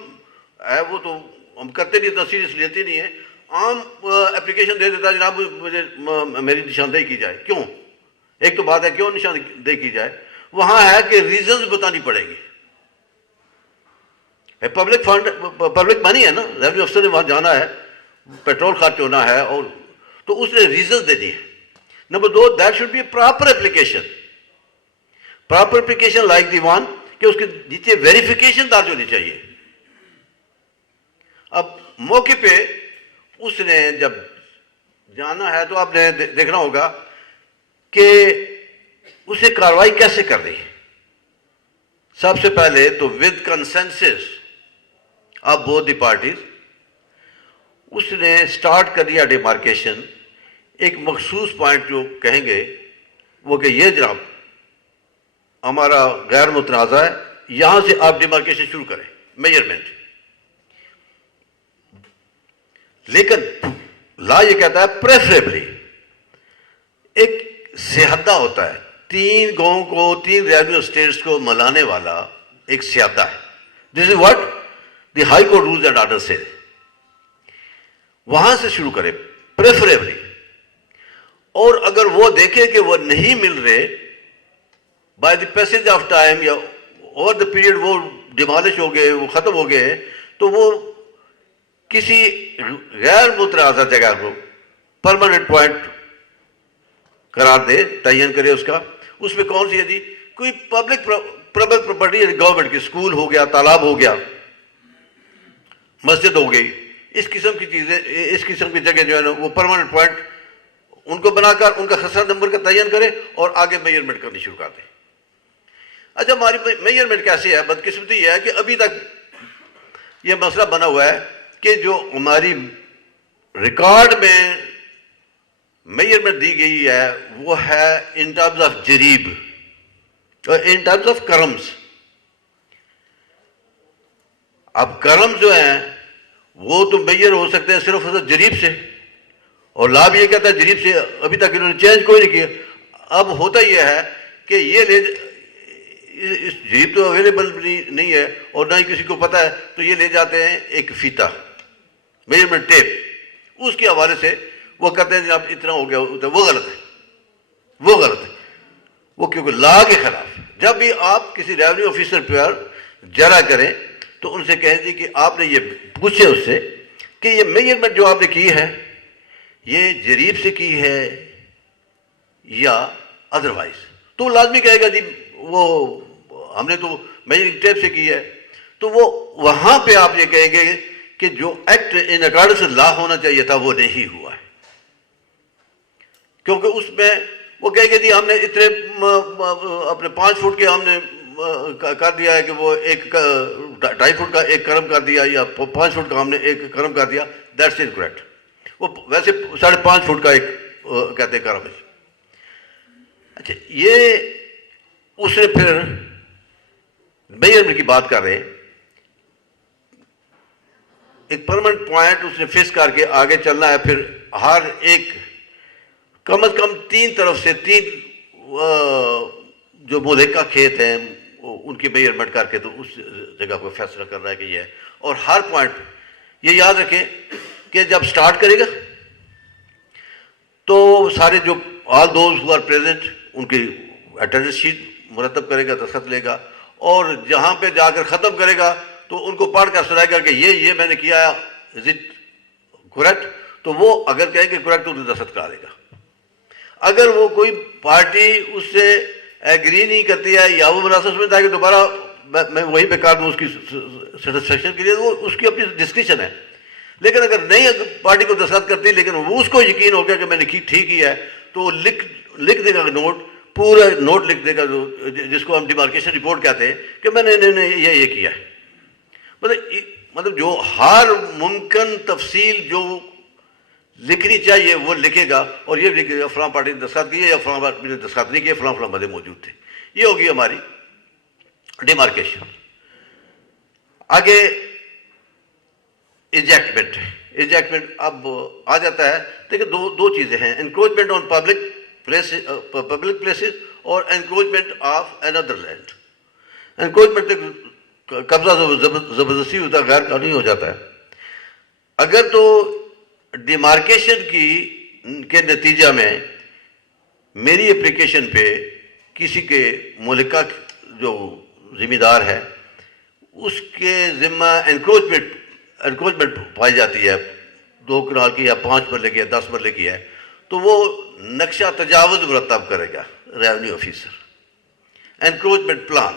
ہے وہ تو ہم کرتے نہیں, اتنا سیریس لیتے نہیں ہیں, عام اپلیکیشن دے دیتا ہے جناب مجھے میری نشاندہی کی جائے. کیوں؟ ایک تو بات ہے کیوں نشاندہی کی جائے, وہاں ہے کہ ریزنز بتانی پڑیں گی. پبلک فنڈ, پبلک منی ہے نا, ریونیو افسر نے وہاں جانا ہے, پیٹرول خرچ ہونا ہے, اور تو اس نے ریزنز دینی ہے. Number 2, that should be a proper application. Proper application like the one کہ اس کے نیچے ویریفیکیشن درج ہونی چاہیے. اب موقع پہ اس نے جب جانا ہے تو آپ نے دیکھنا ہوگا کہ اسے کارروائی کیسے کر رہی ہے. سب سے پہلے تو with consensus of both the parties اس نے سٹارٹ کر دیا ڈیمارکیشن. ایک مخصوص پوائنٹ جو کہیں گے وہ کہ یہ جناب ہمارا غیر متنازع ہے, یہاں سے آپ ڈیمارکیشن شروع کریں, میجرمنٹ. لیکن لا یہ کہتا ہے پریفریبلی ایک سیاحدہ ہوتا ہے, 3 گاؤں کو 3 ریونیو اسٹیٹس کو ملانے والا ایک سیاحدہ ہے. This is what the High Court rules and order سے. وہاں سے شروع کرے پریفریبلی, اور اگر وہ دیکھے کہ وہ نہیں مل رہے by the passage of time یا اوور دا پیریڈ وہ ڈیمالش ہو گئے, وہ ختم ہو گئے, تو وہ کسی غیر متنازع جگہ کو پرماننٹ پوائنٹ قرار دے, تعین کرے اس کا. اس میں کون سی ہے جی, کوئی پبلک پراپرٹی, گورنمنٹ کے اسکول ہو گیا, تالاب ہو گیا, مسجد ہو گئی, اس قسم کی چیزیں, اس قسم کی جگہ جو ہے نا وہ پرماننٹ پوائنٹ ان کو بنا کر ان کا خسرہ نمبر کا تعین کرے اور آگے میجرمنٹ کرنی شروع کر دے. اچھا ہماری میجرمنٹ کیسے ہے؟ بدقسمتی یہ ہے کہ ابھی تک یہ مسئلہ بنا ہوا ہے کہ جو ہماری ریکارڈ میں میجرمنٹ دی گئی ہے وہ ہے ان ٹرمز آف جریب اور ان ٹرمز آف کرمز. اب کرم جو ہیں وہ تو میجر ہو سکتے ہیں صرف جریب سے, اور لا بھی یہ کہتا ہے جریب سے ابھی تک انہوں نے چینج کوئی نہیں کیا. اب ہوتا یہ ہے کہ یہ اس جریب تو اویلیبل نہیں ہے اور نہ ہی کسی کو پتہ ہے, تو یہ لے جاتے ہیں ایک فیتا, میجرمنٹ ٹیپ, اس کے حوالے سے وہ کہتے ہیں جناب اتنا ہو گیا. وہ غلط ہے, وہ غلط ہے, وہ کیونکہ لا کے خلاف. جب بھی آپ کسی ریونیو آفیسر پر جرا کریں تو ان سے کہیں جی کہ آپ نے یہ پوچھے اس سے کہ یہ میجرمنٹ جو آپ نے کی ہے یہ جریب سے کی ہے یا ادروائز. تو لازمی کہے گا جی وہ ہم نے تو میجرنگ ٹیپ سے کی ہے. تو وہ وہاں پہ آپ یہ کہیں گے کہ جو ایکٹ ان اکارڈنس لا ہونا چاہیے تھا وہ نہیں ہوا ہے, کیونکہ اس میں وہ کہیں گے جی ہم نے اتنے اپنے 5 فٹ کے ہم نے کر دیا ہے کہ وہ 2.5 فٹ کا ایک کرم کر دیا یا 5 فٹ کا ہم نے ایک کرم کر دیا. That's incorrect. وہ ویسے 5.5 فٹ کا ایک کہتے کرم ہے. اچھا یہ اس نے پھر میجرمنٹ کی بات کر رہے ہیں, ایک پرماننٹ پوائنٹ اس نے فکس کر کے آگے چلنا ہے. پھر ہر ایک کم از کم 3 طرف سے 3 جو ملحقہ کھیت ہیں ان کی میجرمنٹ کر کے تو اس جگہ کو فیصلہ کر رہا ہے کہ یہ ہے. اور ہر پوائنٹ یہ یاد رکھیں کہ جب سٹارٹ کرے گا تو سارے جو all those who are present ان کی اٹینڈنس شیٹ مرتب کرے گا, دستخط لے گا, اور جہاں پہ جا کر ختم کرے گا تو ان کو پڑھ کر سنائے گا کہ یہ میں نے کیا ہے, از اٹ کریکٹ. تو وہ اگر کہیں کہ کریکٹ تو انہیں دستخط کرا دے گا. اگر وہ کوئی پارٹی اس سے ایگری نہیں کرتی ہے یا وہ مناسب سمجھتا ہے کہ دوبارہ میں وہیں پہ کر دوں اس کی سیٹسفیکشن کے لیے, وہ اس کی اپنی ڈسکشن ہے. لیکن اگر نہیں پارٹی کو دستخط کرتی لیکن وہ اس کو یقین ہو گیا کہ میں نے ٹھیک ہی ہے تو وہ لکھ دے گا نوٹ, پورا نوٹ لکھ دے گا جس کو ہم ڈیمارکیشن رپورٹ کہتے ہیں کہ میں نے یہ کیا ہے. مطلب مطلب جو ہر ممکن تفصیل جو لکھنی چاہیے وہ لکھے گا, اور یہ لکھے گا فلاں پارٹی نے دستخط کیے یا فلاں پارٹی نے دستخط نہیں کیے, فلاں فلاں بندے موجود تھے. یہ ہوگی ہماری ڈیمارکیشن. آگے ایجیکٹمنٹ. ایجیکٹمنٹ اب آ جاتا ہے. دیکھیں دو چیزیں ہیں, انکروچمنٹ آن پبلک پلیسز اور انکروچمنٹ آف اندر لینڈ. انکروچمنٹ قبضہ زبردستی ہوتا ہے, غیر قانونی ہو جاتا ہے. اگر تو ڈیمارکیشن کے نتیجہ میں میری اپلیکیشن پہ کسی کے ملکہ جو ذمہ دار ہے اس کے ذمہ انکروچمنٹ پائی جاتی ہے, 2 کنال کی یا 5 مرلے کی یا 10 مرلے کی ہے, تو وہ نقشہ تجاوز مرتب کرے گا ریونیو آفیسر. انکروچمنٹ پلان,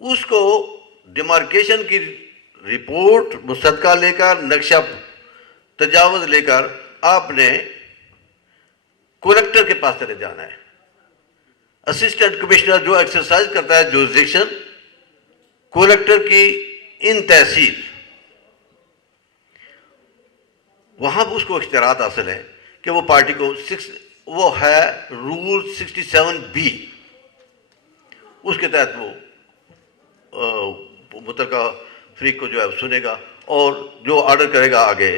اس کو ڈیمارکیشن کی رپورٹ مصدقہ لے کر, نقشہ تجاوز لے کر آپ نے کلیکٹر کے پاس چلے جانا ہے. اسسٹنٹ کمشنر جو ایکسرسائز کرتا ہے جورسڈکشن کلیکٹر کی ان تحصیل, وہاں اس کو اختیارات حاصل ہیں کہ وہ پارٹی کو وہ ہے رول 67B, اس کے تحت وہ متعلقہ فریق کو جو ہے سنے گا اور جو آرڈر کرے گا آگے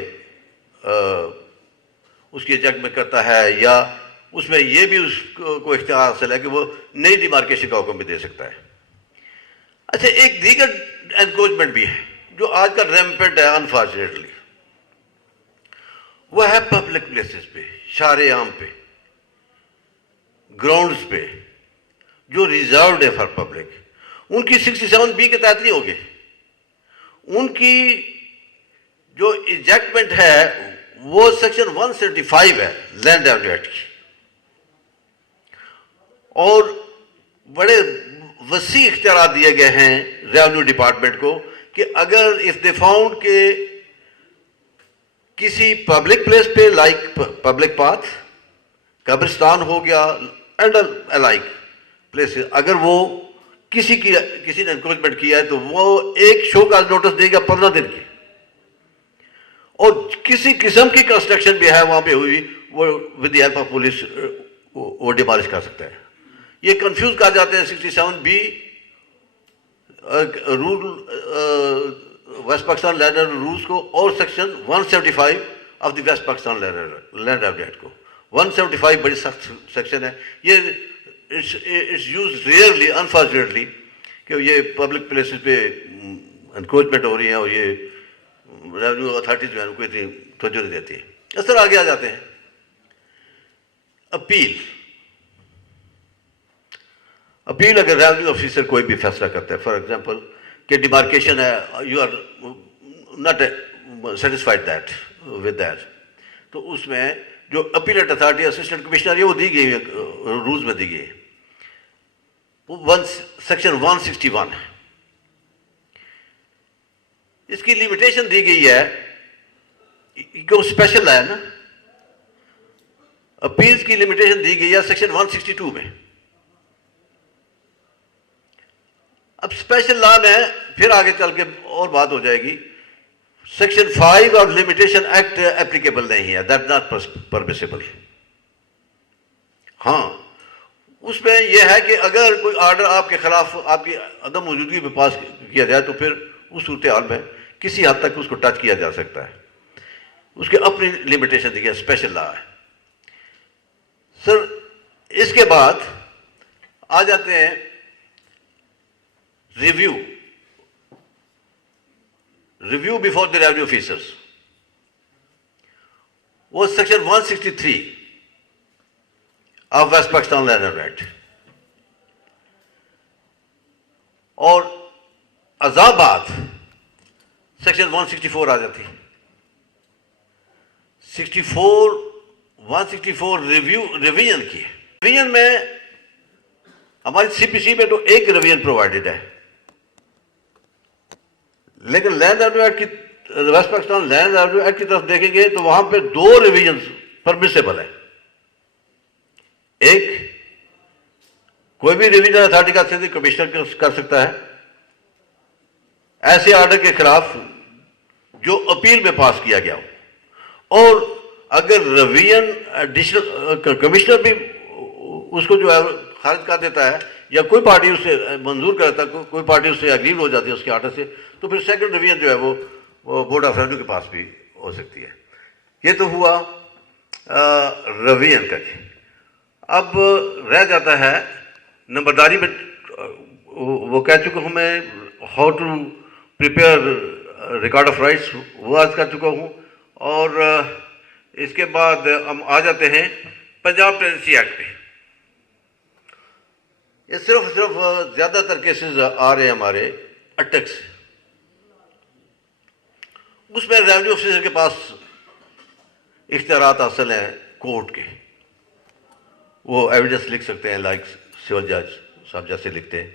اس کی ایجیکٹمنٹ کرتا ہے, یا اس میں یہ بھی اس کو اختیار حاصل ہے کہ وہ نئی ڈیمارکیشن کا حکم بھی دے سکتا ہے. اچھا, ایک دیگر انکروچمنٹ بھی ہے جو آج کل ریمپنٹ ہے انفارچونیٹلی, وہ ہے پبلک پلیسز پہ, شارع عام پہ, گراؤنڈز پہ جو ریزروڈ ہے فار پبلک. ان کی 67B کے تحت نہیں ہوگی. ان کی جو ایجیکٹمنٹ ہے وہ سیکشن 175 ہے لینڈ ریونیو ایکٹ کی, اور بڑے وسیع اختیارات دیے گئے ہیں ریونیو ڈپارٹمنٹ کو کہ اگر اف دے فاؤنڈ کہ کسی پبلک پلیس پہ لائک پبلک پاتھ, قبرستان ہو گیا اینڈ لائک پلیس, اگر وہ کسی نے انکروچمنٹ کیا ہے تو وہ ایک شو کا نوٹس دے گا 15 دن کی, اور کسی قسم کی کنسٹرکشن بھی ہے وہاں پہ ہوئی وہ with the help of police وہ ڈیمالش کر سکتا ہے. یہ کنفیوز کر جاتے ہیں 67B rule west Pakistan land rules کو اور section 175 of the waste Pakistan land act کو. 175 بڑی سخت سیکشن ہے. یہ اٹس یوز ریئرلی انفارچونیٹلی کہ یہ پبلک پلیسز پہ انکروچمنٹ ہو رہی ہیں اور یہ ریونیو اتھارٹیز جو ہیں کوئی اتنی توجہ نہیں دیتی ہے. اس طرح آگے آ جاتے ہیں. اپیل اگر ریونیو آفیسر کوئی بھی فیصلہ کرتا ہے, فار ایگزامپل کہ ڈیمارکیشن ہے, you are not satisfied with that, تو اس میں جو اپیلیٹ اتھارٹی اسسٹنٹ کمشنر ہے وہ دی گئی ہے, رولز میں دی گئی ہے, وہ سیکشن 161 ہے. اس کی لمیٹیشن دی گئی ہے کیوں اسپیشل ہے نا, اپیلز کی لمیٹیشن دی گئی ہے سیکشن 162 میں. اب اسپیشل لا میں پھر آگے چل کے اور بات ہو جائے گی. سیکشن 5 اور لمیٹیشن ایکٹ اپلیکیبل نہیں ہے, دیٹ ناٹ پرمیسیبل. ہاں, اس میں یہ ہے کہ اگر کوئی آرڈر آپ کے خلاف آپ کی عدم موجودگی میں پاس کیا جائے تو پھر اس صورتحال میں کسی حد تک اس کو ٹچ کیا جا سکتا ہے. اس کے اپنی لمیٹیشن دی گئی, اسپیشل لا ہے. سر اس کے بعد آ جاتے ہیں review before the revenue officers. وہ section 163 of West Pakistan land act. اور عذابات سیکشن 164 آ جاتی. 164 ریویژن کی. ریویژن میں ہماری سی پی سی میں تو ایک ریویژن پرووائڈڈ ہے, لیکن لینڈ ریونیو ایکٹ کی west Pakistan land revenue act کی طرف دیکھیں گے تو وہاں پہ 2 ریویژن پرمیسیبل ہے. ایک کوئی بھی ریویژن اتھارٹی کا کمشنر کر سکتا ہے, ایسے آرڈر کے خلاف جو اپیل میں پاس کیا گیا ہو، اور اگر ریویژن ایڈیشنل کمشنر بھی اس کو جو ہے خارج کر دیتا ہے یا کوئی پارٹی اسے منظور کرتا ہے، کوئی پارٹی اس سے اگریو ہو جاتی ہے اس کے آرڈر سے، تو پھر سیکنڈ ریویژن جو ہے وہ بورڈ آف ریونیو کے پاس بھی ہو سکتی ہے۔ یہ تو ہوا ریویژن کا۔ اب رہ جاتا ہے نمبرداری میں، وہ کہہ چکا ہوں میں how to prepare record of rights, وہ آج کر چکا ہوں، اور اس کے بعد ہم آ جاتے ہیں پنجاب ٹیننسی ایکٹ پہ۔ یہ صرف زیادہ تر کیسز آ رہے ہیں ہمارے اٹک سے۔ اس میں ریونیو آفیسر کے پاس اختیارات حاصل ہیں کورٹ کے، وہ ایویڈنس لکھ سکتے ہیں، لائک سول جج صاحب جیسے لکھتے ہیں،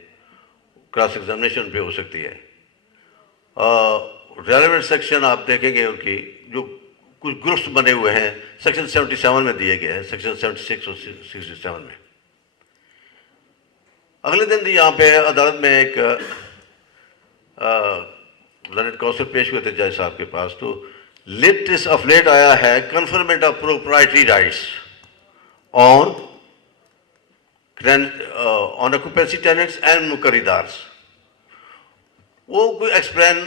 کراس ایگزامینیشن پہ ہو سکتی ہے۔ ریلیونٹ سیکشن آپ دیکھیں گے ان کی جو کچھ گروپس بنے ہوئے ہیں سیکشن 77 میں دیے گئے ہیں، سیکشن 76 اور 67 میں۔ اگلے دن یہاں پہ عدالت میں ایک لرنڈ کونسل پیش ہوئے تھے جج صاحب کے پاس، تو لیٹسٹ آف لیٹ آیا ہے conferment of proprietary rights on occupancy tenants and مقررات۔ وہ کوئی ایکسپلین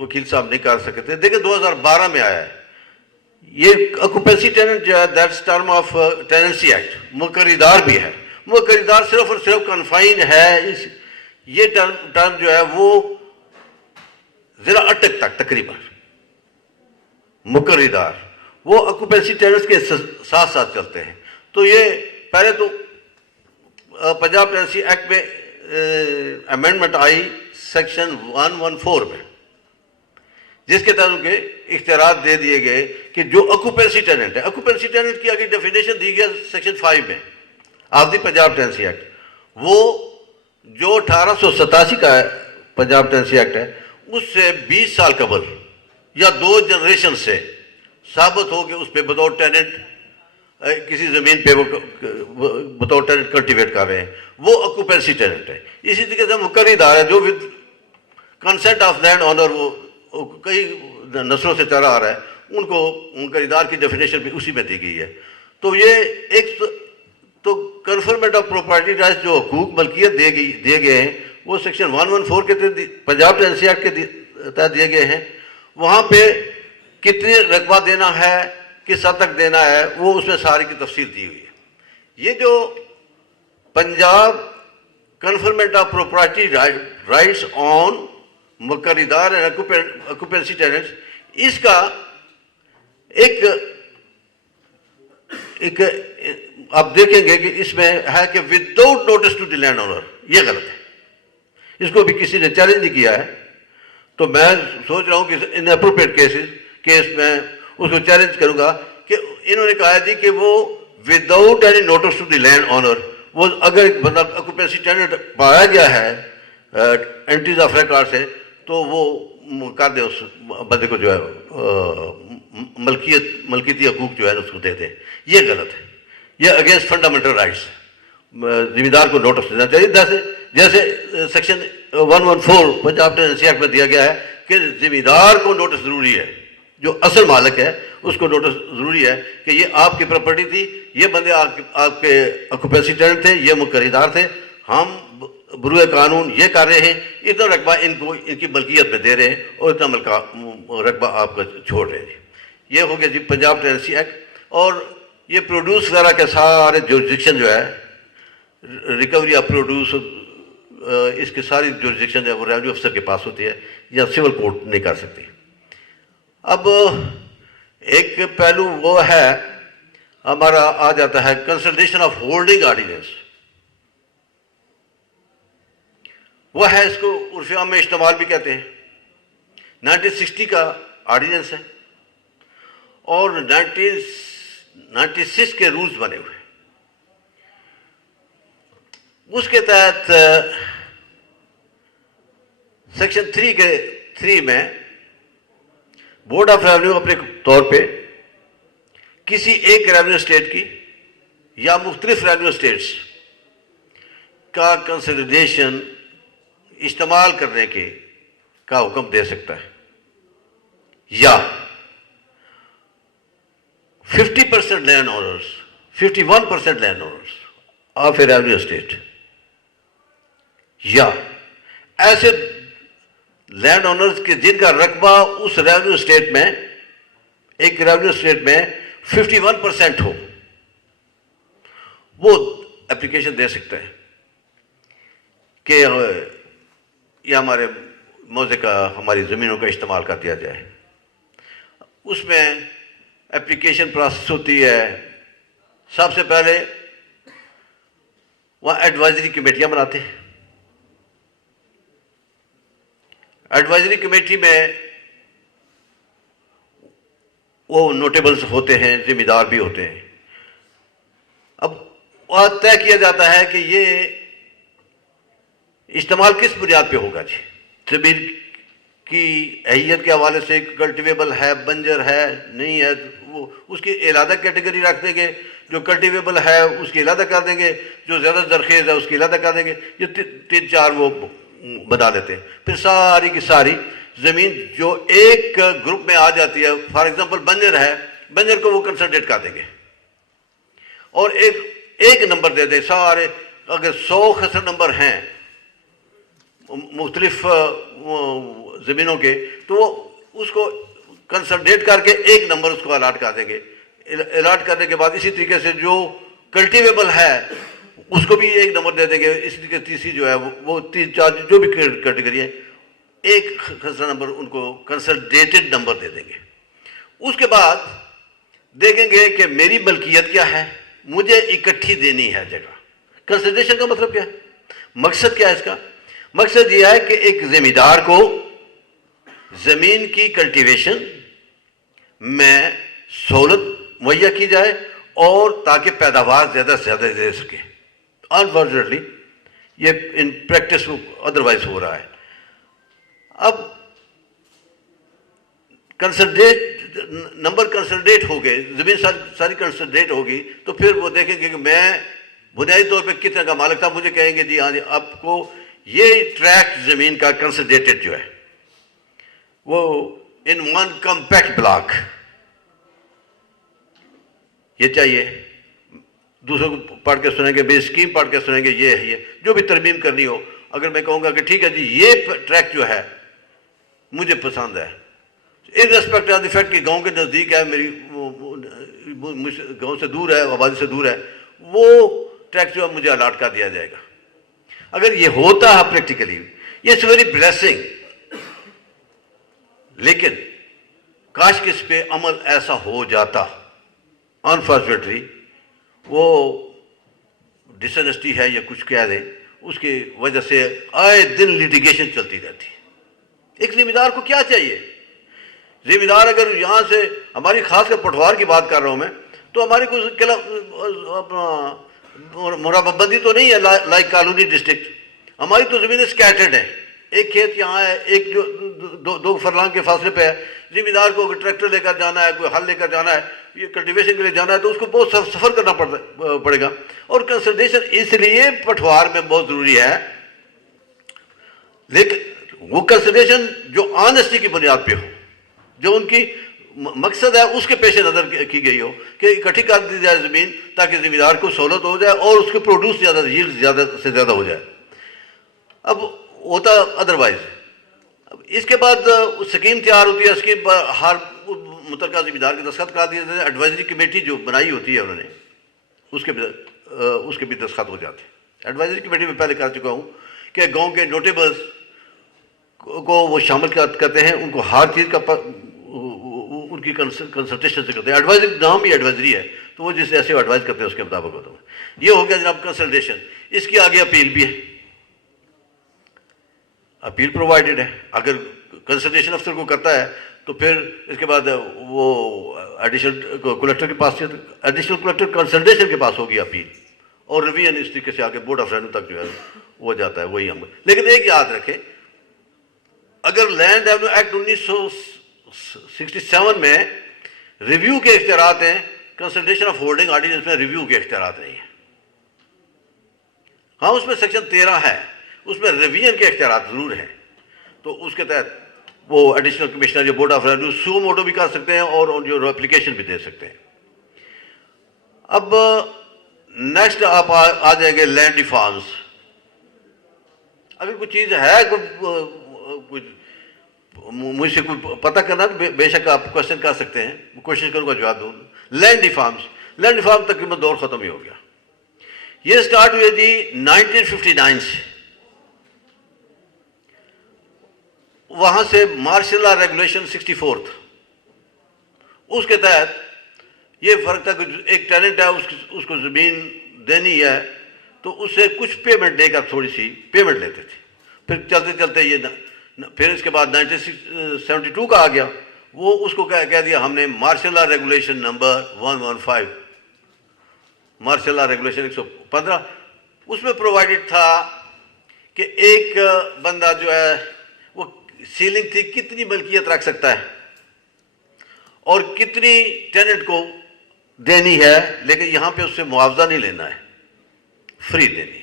وکیل صاحب نہیں کر سکے تھے، دیکھیں 2012 میں آیا ہے یہ آکوپینسی ٹیننٹ جو ہے، that's term of tenancy act. مقرردار بھی ہے، مقرردار صرف اور صرف کنفائن ہے یہ ٹرم جو ہے وہ ضلع اٹک تک تقریباً۔ مقرردار وہ آکوپینسی ٹیننٹس کے ساتھ ساتھ چلتے ہیں۔ تو یہ پہلے تو پنجاب ٹیننسی ایکٹ میں امینڈمنٹ آئی سیکشن 114 میں، جس کے تحت کے اختیارات دے دیے گئے کہ جو آکوپینسی ٹیننٹ ہے، آکوپینسی ٹیننٹ کی آگے ڈیفینیشن دی گئی سیکشن 5 میں of the Punjab Tennessee act. وہ جو 1887 کا پنجاب ٹیننسی ایکٹ ہے، اس سے 20 سال قبل یا 2 جنریشن سے ثابت ہو کہ اس پہ بطور ٹیننٹ کسی زمین پہ وہ بطور ٹیننٹ کلٹیویٹ کر رہے ہیں، وہ آکوپینسی ٹیننٹ ہے۔ اسی طریقے سے مقرردار ہے جو with consent of land owner وہ کئی نسلوں سے چلا آ رہا ہے، ان کو مقرردار کی ڈیفینیشن بھی اسی میں دی گئی ہے۔ تو یہ ایک تو کنفرمنٹ آف پراپرٹی رائٹس جو حقوق ملکیت دیے گئے ہیں وہ سیکشن 114 کے تحت پنجاب ٹیننسی ایکٹ کے تحت دیے گئے ہیں۔ وہاں پہ کتنے رقبہ دینا ہے، کس حد تک دینا ہے، وہ اس میں ساری کی تفصیل دی ہوئی ہے۔ یہ جو Punjab conferment of property rights on مقرردار اینڈ آکوپینسی ٹیننٹس، اس کا ایک آپ دیکھیں گے کہ اس میں ہے کہ without notice to the land owner, یہ غلط ہے۔ اس کو بھی کسی نے چیلنج نہیں کیا ہے، تو میں سوچ رہا ہوں کہ ان اپروپریٹ کیس میں اس کو چیلنج کروں گا کہ انہوں نے کہا تھی کہ وہ without any notice to the land owner, وہ اگر ایک بندہ آکوپینسی ٹیننٹ پایا گیا ہے اینٹریز آف ریکارڈ سے، تو وہ کر دے اس بندے کو جو ہے ملکیتی حقوق جو ہے اس کو دے دے۔ یہ غلط ہے، یہ اگینسٹ فنڈامنٹل رائٹس۔ زمیندار کو نوٹس دینا چاہیے، جیسے سیکشن 114 پنجاب ٹیننسی ایکٹ میں دیا گیا ہے کہ زمیندار کو نوٹس ضروری ہے، جو اصل مالک ہے اس کو نوٹس ضروری ہے کہ یہ آپ کی پراپرٹی تھی، یہ بندے آپ کے آکوپینسی ٹیننٹ تھے، یہ مقرردار تھے، ہم بروئے قانون یہ کر رہے ہیں، اتنا رقبہ ان کو ان کی ملکیت میں دے رہے ہیں اور اتنا رقبہ آپ کو چھوڑ رہے ہیں۔ یہ ہو گیا جی پنجاب ٹیننسی ایکٹ۔ اور یہ پروڈیوس وغیرہ کے سارے جورسڈکشن جو ہے، ریکوری آف پروڈیوس، اس کی ساری جورسڈکشن ہے وہ ریونیو افسر کے پاس ہوتی ہے یا سول کورٹ نہیں کر سکتی۔ اب ایک پہلو وہ ہے ہمارا آ جاتا ہے کنسلٹیشن آف ہولڈنگ آرڈیننس، وہ ہے اس کو عرف عام میں استعمال بھی کہتے ہیں۔ 1960 کا آرڈیننس ہے اور 1996 کے رولز بنے ہوئے ہیں۔ اس کے تحت سیکشن 3 میں بورڈ آف ریونیو اپنے طور پہ کسی ایک ریونیو اسٹیٹ کی یا مختلف ریونیو اسٹیٹس کا کنسیڈریشن استعمال کرنے کے کا حکم دے سکتا ہے یا 50% land owners 51% land owners of a revenue estate یا ایسے لینڈ اونرز کے جن کا رقبہ اس ریونیو اسٹیٹ میں ایک ریونیو اسٹیٹ میں 51% ہو وہ اپلیکیشن دے سکتے ہیں کہ یہ ہمارے موضع کا ہماری زمینوں کا استعمال کر دیا جائے. اس میں اپلیکیشن پروسیس ہوتی ہے. سب سے پہلے وہاں ایڈوائزری کمیٹیاں بناتے ہیں. ایڈوائزری کمیٹی میں وہ نوٹیبلز ہوتے ہیں, ذمہ دار بھی ہوتے ہیں. اب وہاں طے کیا جاتا ہے کہ یہ استعمال کس بنیاد پہ ہوگا. جی زمین کی اہلیت کے حوالے سے کلٹیویبل ہے, بنجر ہے, نہیں ہے, وہ اس کی علیحدہ کیٹیگری رکھ دیں گے. جو کلٹیویبل ہے اس کی علیحدہ کر دیں گے, جو زیادہ زرخیز ہے اس کی علیحدہ کر دیں گے. یہ 3-4 وہ بنا لیتے ہیں. پھر ساری کی ساری زمین جو ایک گروپ میں آ جاتی ہے, فار ایگزامپل بنجر ہے, بنجر کو وہ کنسنٹریٹ کر دیں گے اور ایک نمبر دے دیں سارے. اگر 100 خسر نمبر ہیں مختلف زمینوں کے, تو وہ اس کو کنسنٹریٹ کر کے ایک نمبر اس کو الاٹ کر دیں گے. الاٹ کرنے کے بعد اسی طریقے سے جو کلٹیویبل ہے اس کو بھی ایک نمبر دے دیں گے. اسی طریقے تیسری جو ہے وہ 3-4 جو بھی کیٹیگری ہیں ایک خسرہ نمبر ان کو کنسنٹریٹڈ نمبر دے دیں گے. اس کے بعد دیکھیں گے کہ میری ملکیت کیا ہے, مجھے اکٹھی دینی ہے جگہ. کنسنٹریشن کا مطلب کیا ہے, مقصد کیا ہے اس کا؟ مقصد یہ ہے کہ ایک زمین دار کو زمین کی کلٹیویشن میں سہولت مہیا کی جائے اور تاکہ پیداوار زیادہ سے زیادہ دے سکے. انفارچونیٹلی یہ ان پریکٹس ادروائز ہو رہا ہے. اب کنسنٹریٹ نمبر کنسنٹریٹ ہو گئے, زمین ساری کنسنٹریٹ ہوگی, تو پھر وہ دیکھیں گے کہ میں بنیادی طور پہ کتنے کا مالک تھا. مجھے کہیں گے جی ہاں جی آپ کو یہ ٹریکٹ زمین کا کنسنٹریٹڈ جو ہے وہ ان ون کمپیکٹ بلاک یہ چاہیے. دوسروں کو پڑھ کے سنیں گے, میری اسکیم پڑھ کے سنیں گے, یہ ہے, یہ جو بھی ترمیم کرنی ہو. اگر میں کہوں گا کہ ٹھیک ہے جی یہ ٹریک جو ہے مجھے پسند ہے, in respect of the fact کہ گاؤں کے نزدیک ہے, میری گاؤں سے دور ہے, آبادی سے دور ہے, وہ ٹریک جو ہے مجھے الاٹ کر دیا جائے گا. اگر یہ ہوتا ہے پریکٹیکلی, یہ ویری بلیسنگ. لیکن کاش کہ اس پہ عمل ایسا ہو جاتا. انفارچونیٹلی وہ ڈسنیسٹی ہے یا کچھ کہہ دیں, اس کی وجہ سے آئے دن لیٹیگیشن چلتی رہتی. ایک ذمہ دار کو کیا چاہیے؟ ذمہ دار اگر یہاں سے ہماری خاص کر پٹوار کی بات کر رہا ہوں میں, تو ہماری کوئی اپنا مربع بندی تو نہیں ہے لائک کالونی ڈسٹرکٹ. ہماری تو زمینیں اسکیٹرڈ ہیں. ایک کھیت یہاں ہے, ایک جو 2 فرلانگ کے فاصلے پہ ہے. ذمہ دار کو اگر ٹریکٹر لے کر جانا ہے, کوئی ہل لے کر جانا ہے, یہ کلٹیویشن کے لیے جانا ہے, تو اس کو بہت سفر کرنا پڑے گا. اور کنسنٹریشن اس لیے پٹوار میں بہت ضروری ہے, لیکن وہ کنسنٹریشن جو آنیسٹی کی بنیاد پہ ہو, جو ان کی مقصد ہے اس کے پیش نظر کی گئی ہو کہ اکٹھی کر دی جائے زمین تاکہ زمین دار کو سہولت ہو جائے اور اس کے پروڈیوس زیادہ سے زیادہ ہو جائے. اب ہوتا ادروائز. اب اس کے بعد اسکیم تیار ہوتی ہے, اسکیم پر ہر متعلقہ ذمہ دار کے دستخط کرا دیے جاتے ہیں. ایڈوائزری کمیٹی جو بنائی ہوتی ہے انہوں نے, اس کے بھی دستخط ہو جاتے ہیں. ایڈوائزری کمیٹی میں پہلے کر چکا ہوں کہ گاؤں کے نوٹیبلز کو وہ شامل کرتے ہیں, ان کو ہر چیز کا ان کی کنسلٹیشن سے کرتے ہیں. ایڈوائزری نام بھی ایڈوائزری ہے, تو وہ جس ایسے ایڈوائز کرتے ہیں اس کے مطابق ہوتا ہے. یہ ہو گیا جناب کنسلٹیشن. اس کی آگے اپیل بھی ہے. اپیل پرووائڈڈ ہے. اگر کنسلٹیشن افسر کو کرتا ہے تو پھر اس کے بعد وہ ایڈیشنل کلیکٹر کے پاس, ایڈیشنل کلیکٹر کنسلٹیشن کے پاس ہوگی اپیل, اور ریویژن اس طریقے سے آگے بورڈ آف ریونیو تک جو ہے وہ جاتا ہے. وہی ہم لیکن ایک یاد رکھیں, اگر لینڈ ریونیو ایکٹ 1967 میں ریویو کے اختیارات ہیں, کنسلٹیشن آف ہولڈنگ آرڈیننس میں ریویو کے اختیارات نہیں ہیں. ہاں اس میں سیکشن 13 ہے, اس میں ریویژن کے اختیارات ضرور ہیں. تو اس کے تحت وہ ایڈیشنل کمشنر یا board of revenue so motto بھی کر سکتے ہیں اور جو اپلیکیشن بھی دے سکتے ہیں. اب نیکسٹ آپ آ جائیں گے لینڈ ریفارمز. اگر کوئی چیز ہے مجھ سے کوئی پتہ کرنا تو بے شک آپ کوشچن کر سکتے ہیں, میں کوشش کروں گا جواب دوں. لینڈ ریفارم تقریباً دور ختم ہی ہو گیا. یہ سٹارٹ ہوئے جی 1959 سے. وہاں سے مارشل لا ریگولیشن 64 تھا. اس کے تحت یہ فرق تھا کہ ایک ٹیننٹ ہے اس کو زمین دینی ہے تو اس سے کچھ پیمنٹ دے کر تھوڑی سی پیمنٹ لیتے تھے. پھر چلتے چلتے یہ پھر اس کے بعد 1972 کا آ گیا. وہ اس کو کہہ دیا ہم نے martial law regulation number 115, martial law regulation 115. اس میں پرووائڈڈ تھا کہ ایک بندہ جو ہے وہ سیلنگ تھی کتنی ملکیت رکھ سکتا ہے اور کتنی ٹیننٹ کو دینی ہے, لیکن یہاں پہ اس سے معاوضہ نہیں لینا ہے, فری دینی.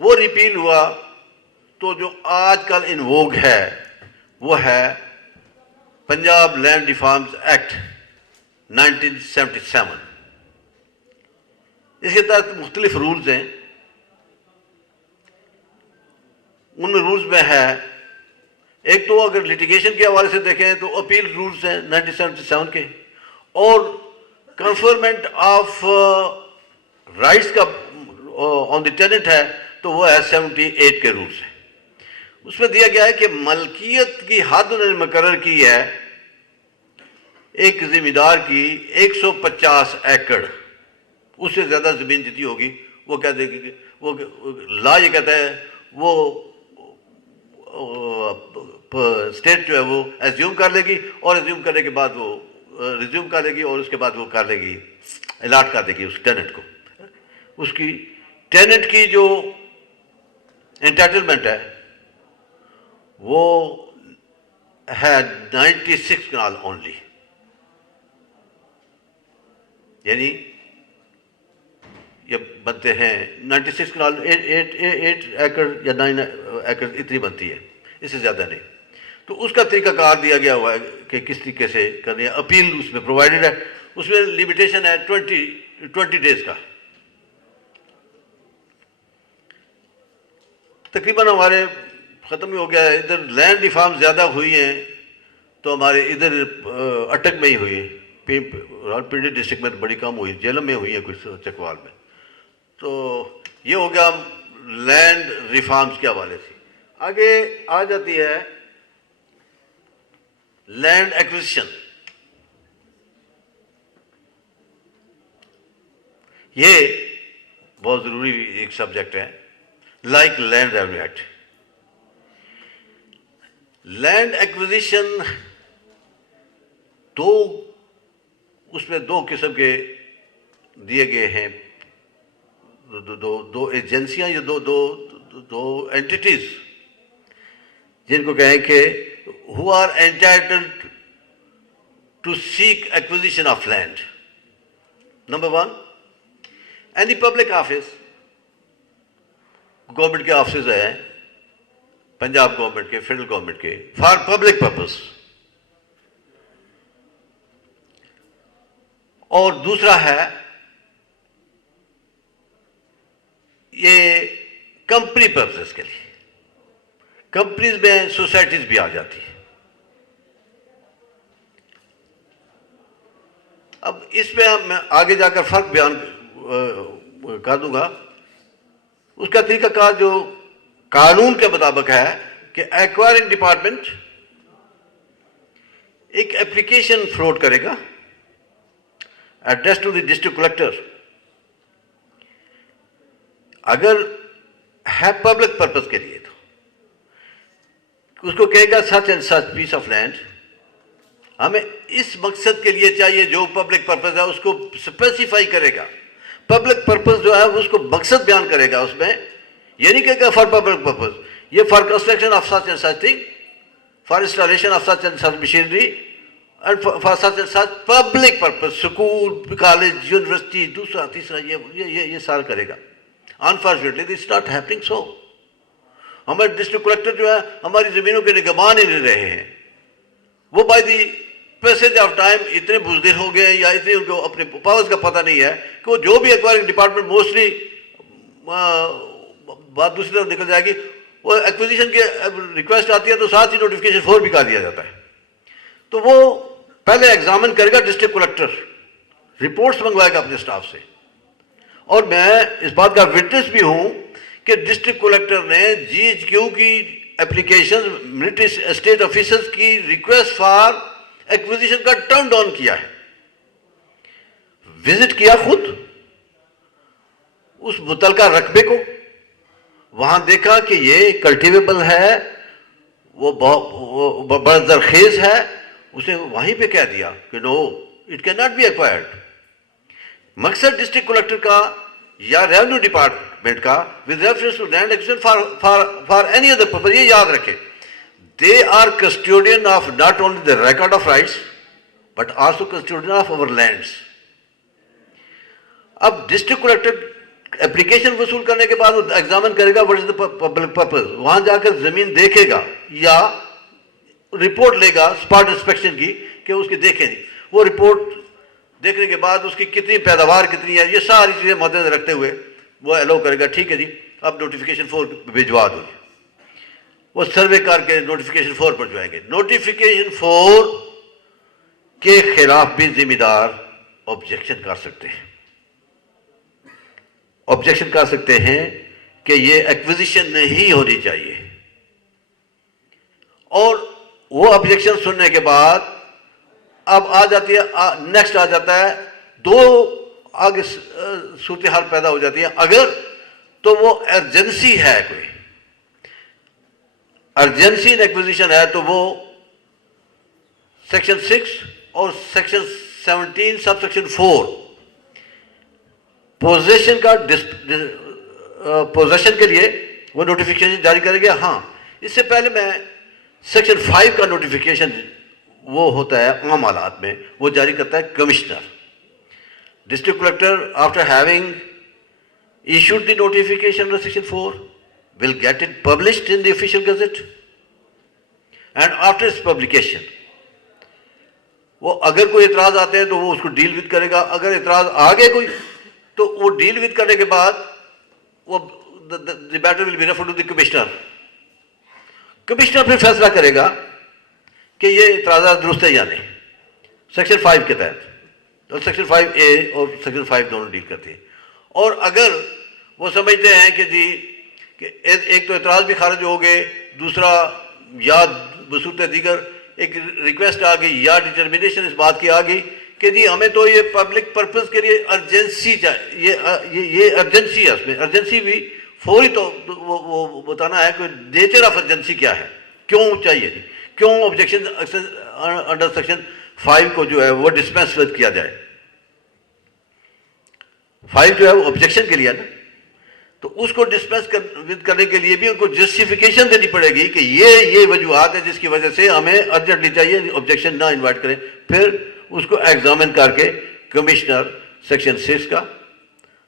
وہ ریپیل ہوا تو جو آج کل ان ووگ ہے وہ ہے پنجاب لینڈ ریفارمز ایکٹ 1977. اس کے تحت مختلف رولز ہیں. ان میں رولز میں ہے ایک تو اگر لٹیگیشن کے حوالے سے دیکھیں تو اپیل رولز ہیں 1977 کے, اور کنفرمنٹ آف رائٹس کا آن دی ٹیننٹ ہے تو وہ ہے 78 کے رولز ہیں. اس میں دیا گیا ہے کہ ملکیت کی حد انہوں نے مقرر کی ہے ایک ذمہ دار کی 150 ایکڑ. اس سے زیادہ زمین جتنی ہوگی وہ کہہ دے گی, وہ لا یہ کہتا ہے وہ اسٹیٹ جو ہے وہ ایزیوم کر لے گی, اور ایزیوم کرنے کے بعد وہ ریزیوم کر لے گی, اور اس کے بعد وہ کر لے گی الاٹ کر دے گی اس ٹیننٹ کو. اس کی ٹیننٹ کی جو انٹائٹلمنٹ ہے وہ ہے 96 کنال اونلی, یعنی یہ بنتے ہیں 96 کنال 8 ایکڑ یا 9 ایکڑ اتنی بنتی ہے, اس سے زیادہ نہیں. تو اس کا طریقہ کار دیا گیا ہوا ہے کہ کس طریقے سے کرنی ہے. اپیل اس میں پرووائڈڈ ہے. اس میں لمیٹیشن ہے 20 ڈیز کا. تقریباً ہمارے ختم ہی ہو گیا ہے. ادھر لینڈ ریفارم زیادہ ہوئی ہیں تو ہمارے ادھر اٹک میں ہی ہوئی ہے. راولپنڈی ڈسٹرکٹ میں بڑی کم ہوئی, جیلم میں ہوئی ہے کچھ, چکوال میں. تو یہ ہو گیا لینڈ ریفارمز کے حوالے سے. آگے آ جاتی ہے لینڈ ایکوزیشن. یہ بہت ضروری ایک سبجیکٹ ہے, like land revenue act. Land acquisition اس میں دو قسم کے دیے گئے ہیں, دو ایجنسیاں یا دو اینٹیٹیز جن کو کہیں کہ who are entitled to seek acquisition of land. Number 1, any public office, government کے آفسز ہیں, پنجاب گورنمنٹ کے, فیڈرل گورنمنٹ کے, فار پبلک پرپز. اور دوسرا ہے یہ کمپنی پرپز کے لیے. کمپنیز میں سوسائٹیز بھی آ جاتی ہے. اب اس میں میں آگے جا کر فرق بیان کر دوں گا. اس کا طریقہ کار جو قانون کے مطابق ہے کہ ایکوائرنگ ڈپارٹمنٹ ایک اپلیکیشن فروٹ کرے گا address to the district collector. اگر ہے پبلک پرپز کے لیے تو اس کو کہے گا such and such piece of land ہمیں اس مقصد کے لیے چاہیے. جو پبلک پرپز ہے اس کو اسپیسیفائی کرے گا. پبلک پرپز جو ہے اس کو مقصد بیان کرے گا. اس میں یہ نہیں کہے گا فار پبلک پرپز, یہ for construction of such and such thing, for installation of such and such machinery, and for such and such public purpose, school, college, university, دوسرا تیسرا, یہ سارا کرے گا. Unfortunately, this is not happening so. ہمارے district collector جو ہے ہماری زمینوں کے نگہبان ہی نہیں رہے ہیں. وہ by the passage of time اتنے بزدل ہو گئے یا اتنے ان کو اپنے پاورز کا پتہ نہیں ہے کہ وہ جو بھی ایکوائرنگ ڈپارٹمنٹ موسٹلی بات دوسری طرف نکل جائے گی, وہ ایکوزیشن کے ریکویسٹ آتی ہے تو ساتھ ہی نوٹیفکیشن 4 بھی کر دیا جاتا ہے. تو وہ پہلے ایگزامن کرے گا ڈسٹرکٹ کلیکٹر, رپورٹس منگوائے گا اپنے اسٹاف سے. اور میں اس بات کا وٹنس بھی ہوں کہ ڈسٹرکٹ کلیکٹر نے جی ایچ کیو کی اپلیکیشن ملٹری اسٹیٹ آفیسرز کی ریکویسٹ فار ایکوزیشن کا ٹرن ڈاؤن کیا ہے. وزٹ کیا خود اس متعلقہ رقبے کو, وہاں دیکھا کہ یہ کلٹیویبل ہے, وہ بڑا زرخیز ہے. اس نے وہیں پہ کہہ دیا کہ no it can not be acquired. مقصد ڈسٹرکٹ کلیکٹر کا یا ریونیو ڈپارٹمنٹ کا with reference to land acquisition for any other purpose, یہ یاد رکھے they are custodian of not only the record of rights but also custodian of our lands. اب district collector application وصول کرنے کے بعد وہ ایگزامن کرے گا what is the public purpose, وہاں جا کر زمین دیکھے گا یا رپورٹ لے گا اسپاٹ انسپیکشن کی کہ اس کی دیکھیں. وہ رپورٹ دیکھنے کے بعد اس کی کتنی پیداوار کتنی ہے, یہ ساری چیزیں مدنظر رکھتے ہوئے وہ الاؤ کرے گا. ٹھیک ہے جی, اب نوٹیفیکیشن 4 بھجوا دو. وہ سروے کر کے نوٹیفیکیشن 4 پر جائیں گے. نوٹیفیکیشن 4 کے خلاف بھی ذمہ دار آبجیکشن کر سکتے ہیں. آبجیکشن کر سکتے ہیں کہ یہ ایکوزیشن نہیں ہونی چاہیے. اور وہ آبجیکشن سننے کے بعد اب آ جاتی ہے, نیکسٹ آ جاتا ہے, دو آگے صورتحال پیدا ہو جاتی ہے. اگر تو وہ ایرجنسی ہے, کوئی ارجنسی ان ایکوزیشن ہے تو وہ سیکشن 6 اور سیکشن 17 سب سیکشن 4 پوزیشن کا پوزیشن کے لیے وہ نوٹیفیکیشن جاری کریں گے. ہاں, اس سے پہلے میں سیکشن 5 کا نوٹیفیکیشن وہ ہوتا ہے عام حالات میں, وہ جاری کرتا ہے commissioner. District collector after having issued the notification under section 4 will get it published in the official gazette, and after its publication وہ اگر کوئی اعتراض آتے ہیں تو وہ اس کو ڈیل وتھ کرے گا. اگر اعتراض آ گئے کوئی تو وہ ڈیل وتھ کرنے کے بعد وہ the matter will be referred to the commissioner. Commissioner پھر فیصلہ کرے گا کہ یہ اعتراضات درست ہے یا نہیں, سیکشن 5 کے تحت. اور سیکشن 5A اور سیکشن 5 دونوں ڈیل کرتے ہیں. اور اگر وہ سمجھتے ہیں کہ جی کہ ایک تو اعتراض بھی خارج ہو گئے, دوسرا یا بصورت دیگر ایک ریکویسٹ آ گئی یا ڈٹرمنیشن اس بات کی آ گئی کہ جی ہمیں تو یہ پبلک پرپز کے لیے ارجنسی چاہیے, یہ ارجنسی ہے. اس میں ارجنسی بھی فوری تو وہ بتانا ہے کہ نیچر آف ارجنسی کیا ہے, کیوں چاہیے, کیوں آبجیکشن انڈر سیکشن 5 کو جو ہے وہ ڈسپینس کیا جائے. 5 جو ہے وہ آبجیکشن کے لیے ہے نا, تو اس کو ڈسپینس کرنے کے لیے بھی ان کو جسٹیفیکیشن دینی پڑے گی کہ یہ وجوہات ہیں جس کی وجہ سے ہمیں ارجنٹلی چاہیے, آبجیکشن نہ انوائٹ کریں. پھر اس کو ایگزامن کر کے کمشنر سیکشن 6 کا,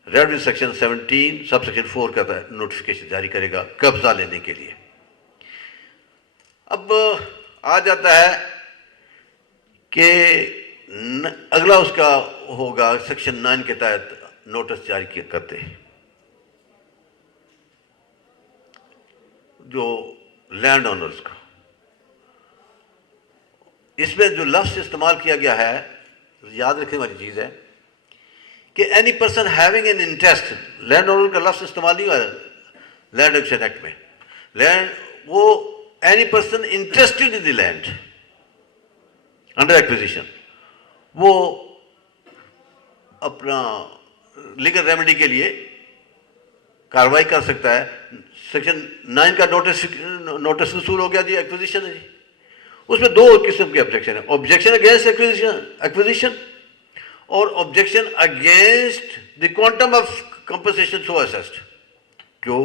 ریونیو سیکشن 17 سب سیکشن 4 کا نوٹیفیکیشن جاری کرے گا قبضہ لینے کے لیے. اب آ جاتا ہے کہ اگلا اس کا ہوگا سیکشن 9 کے تحت نوٹس جاری کرتے ہیں جو لینڈ اونرز کا. اس میں جو لفظ استعمال کیا گیا ہے, یاد رکھنے والی چیز ہے کہ any person having an interest, land owner کا لفظ استعمال نہیں ہوا لینڈ ایکوزیشن ایکٹ میں. لینڈ وہ any person interested in the land under acquisition, وہ اپنا لیگل ریمیڈی کے لیے کاروائی کر سکتا ہے. سیکشن 9 کا نوٹس وصول ہو گیا جی, ایکوزیشن ہے جی. اس میں 2 قسم کے آبجیکشن ہیں, آبجیکشن اگینسٹ ایکوزیشن اور objection against the quantum of compensation so assessed, جو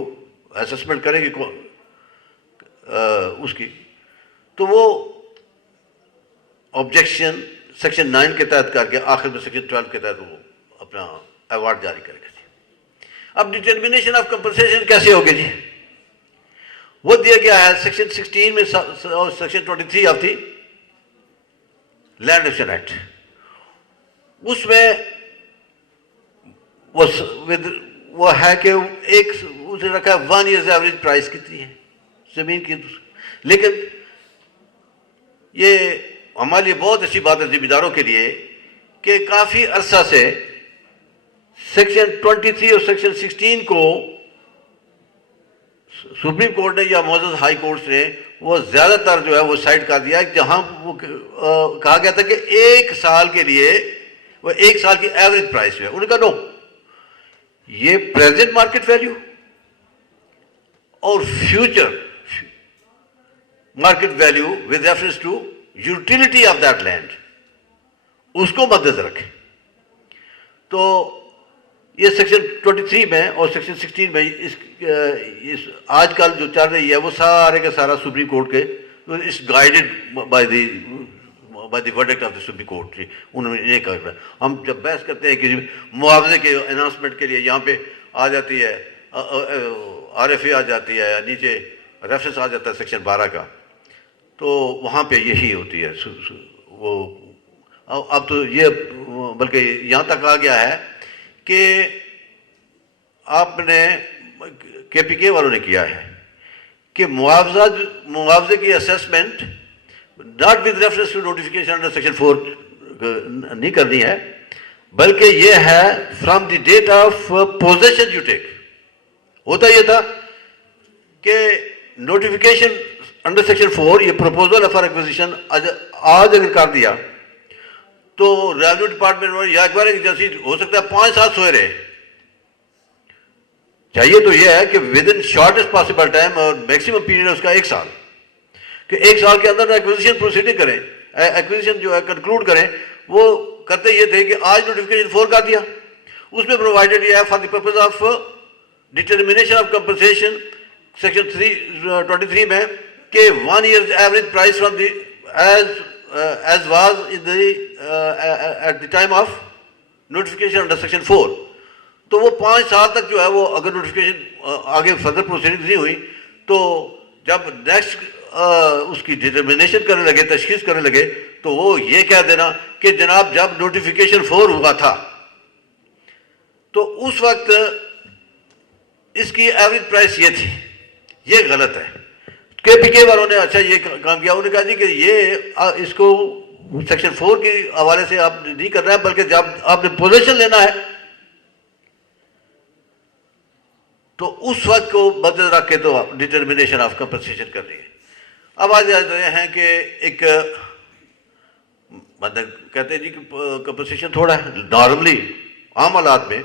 اسسمنٹ کرے گی اس کی. تو وہ آبجیکشن سیکشن 9 کے تحت کر کے آخر میں سیکشن 12 کے تحت وہ اپنا ایوارڈ جاری کرے گا جی. اب ڈٹرمنیشن آف کمپنسیشن کیسے ہوگی جی؟ وہ دیا گیا ہے سیکشن 16 میں اور section 23 of the land acquisition act. اس میں وہ ہے کہ ایک اس نے رکھا ہے 1 year ایوریج پرائس کتنی ہے زمین کی. لیکن یہ ہمارے لیے بہت اچھی بات ہے ذمہ داروں کے لیے کہ کافی عرصہ سے سیکشن 23 اور سیکشن 16 کو سپریم کورٹ نے یا معزز ہائی کورٹس نے وہ زیادہ تر جو ہے وہ سائڈ کر دیا, جہاں وہ کہا گیا تھا کہ 1 سال کے لیے وہ 1 سال کی ایوریج پرائس جو ہے. انہوں نے کہا نو, یہ پریزنٹ مارکیٹ ویلیو اور future market value with reference to utility of that land اس کو مد نظر رکھے. تو یہ سیکشن 23 میں اور سیکشن 16 میں اس آج کل جو چل رہی ہے وہ سارے کا سارا سپریم کورٹ کے اس guided by the verdict of the Supreme Court. انہوں نے یہ کہا. ہم جب بحث کرتے ہیں کہ معاوضے کے اناؤنسمنٹ کے لیے یہاں پہ آ جاتی ہے RFA آ جاتی ہے, نیچے ریفرنس آ جاتا ہے سیکشن 12 کا, تو وہاں پہ یہی ہوتی ہے. وہ اب تو یہ بلکہ یہاں تک آ گیا ہے کہ آپ نے KPK والوں نے کیا ہے کہ معاوضے کی assessment not with reference to notification under section 4 نہیں کرنی ہے, بلکہ یہ ہے from the date of possession you take. ہوتا یہ تھا کہ نوٹیفیکیشن انڈر سیکشن 4 یہ پروپوزل فار ایکوزیشن آج اگر کر دیا تو ریونیو ڈپارٹمنٹ یا ایکوائرنگ ایجنسی ہو سکتا ہے 5 سال سوئے رہے. چاہیے تو یہ ہے کہ with in shortest possible time اور میکسیمم پیریڈ ہے اس کا 1 سال, کہ 1 سال کے اندر ایکوزیشن پروسیڈنگ کریں, ایکوزیشن جو ہے کنکلوڈ کریں. وہ کرتے یہ تھے کہ آج نوٹیفیکیشن 4 کر دیا, اس میں پرووائڈڈ یہ ہے for the purpose of determination of compensation section 23 میں کہ 1 year average price from the as was in at the time of notification under section 4. تو وہ 5 سال تک جو ہے وہ اگر نوٹیفیکیشن آگے فردر پروسیڈنگ نہیں ہوئی تو جب نیکسٹ اس کی ڈٹرمنیشن کرنے لگے, تشخیص کرنے لگے, تو وہ یہ کہہ دینا کہ جناب جب نوٹیفیکیشن 4 ہوا تھا تو اس وقت اس کی ایوریج پرائس یہ تھی. یہ غلط ہے. KPK والوں نے اچھا یہ کام کیا, انہوں نے کہا جی کہ یہ اس کو سیکشن 4 کے حوالے سے آپ نہیں کرنا ہے, بلکہ جب آپ نے پوزیشن لینا ہے تو اس وقت کو مد نظر رکھ کے تو ڈٹرمنیشن آف کمپنسیشن کر رہی ہے. اب آج رہے ہیں کہ ایک مطلب کہتے ہیں جی کہ کمپنسیشن تھوڑا ہے. نارملی عام حالات میں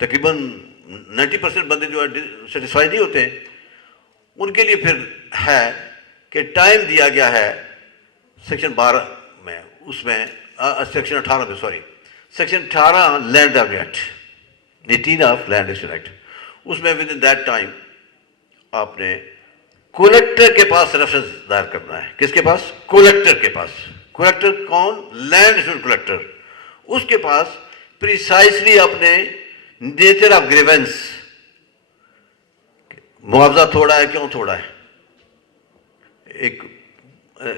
تقریباً 90% بندے جو ہے سیٹسفائی نہیں ہوتے ہیں. ان کے لیے پھر ہے کہ ٹائم دیا گیا ہے سیکشن 12 میں, اس میں سیکشن 18 میں section 18 land act 18 of land acquisition act, اس میں ود ان دیٹ ٹائم آپ نے کلیکٹر کے پاس ریفرنس دائر کرنا ہے. کس کے پاس؟ کلیکٹر کے پاس. کلیکٹر کون؟ Land acquisition collector. اس کے پاس پریسائزلی اپنے نیچر آف گریونس, معاوضہ تھوڑا ہے, کیوں تھوڑا ہے, ایک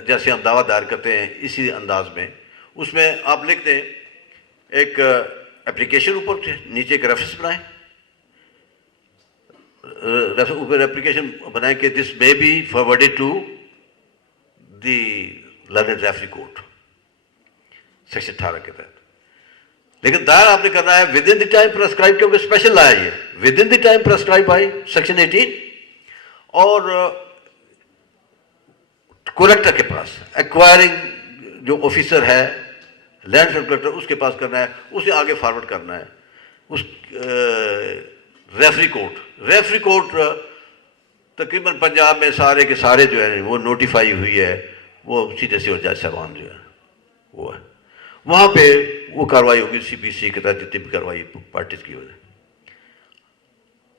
جیسے ہم دعویٰ دائر کرتے ہیں اسی انداز میں اس میں آپ لکھ دیں ایک اپلیکیشن, اوپر نیچے ایک ریفرنس بنائیں, اوپر اپلیکیشن بنائیں کہ this may be forwarded to the learned referee court section 18 کے تحت. لیکن دائر آپ نے کرنا ہے within the time prescribed, کیونکہ اسپیشل لایا یہ within the time prescribed by section 18. اور کلیکٹر کے پاس ایکوائرنگ جو آفیسر ہے لینڈ کلیکٹر, اس کے پاس کرنا ہے, اسے آگے فارورڈ کرنا ہے اس ریفری کورٹ. ریفری کورٹ تقریباً پنجاب میں سارے کے سارے جو ہے وہ نوٹیفائی ہوئی ہے, وہ سیدھے سے جج صاحبان جو ہے وہ ہے, وہاں پہ وہ کارروائی ہوگی CPC کے تحت جتنی بھی کارروائی پارٹیز کی وجہ.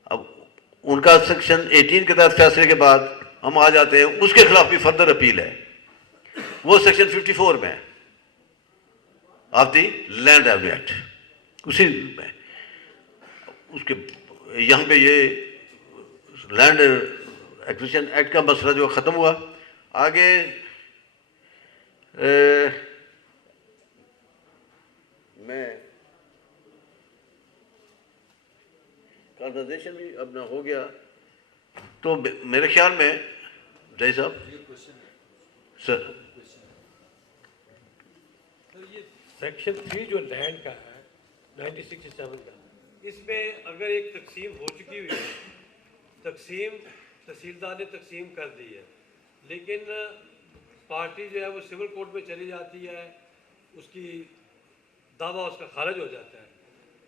اب ان کا سیکشن 18 کے تحت فیصلے کے بعد ہم آ جاتے ہیں, اس کے خلاف بھی فردر اپیل ہے, وہ سیکشن 54 میں of the land revenue act. اسی میں اس کے یہاں پہ یہ لینڈ ایکوزیشن ایکٹ کا مسئلہ جو ختم ہوا. آگے میں کنورزیشن بھی اب نہ ہو گیا تو میرے خیال میں جی صاحب سر یہ سیکشن 3 جو لینڈ کا ہے 1967 کا، اس میں اگر ایک تقسیم ہو چکی ہوئی ہے، تقسیم تحصیلدار نے تقسیم کر دی ہے، لیکن پارٹی جو ہے وہ سول کورٹ میں چلی جاتی ہے، اس کی دعویٰ اس کا خارج ہو جاتا ہے.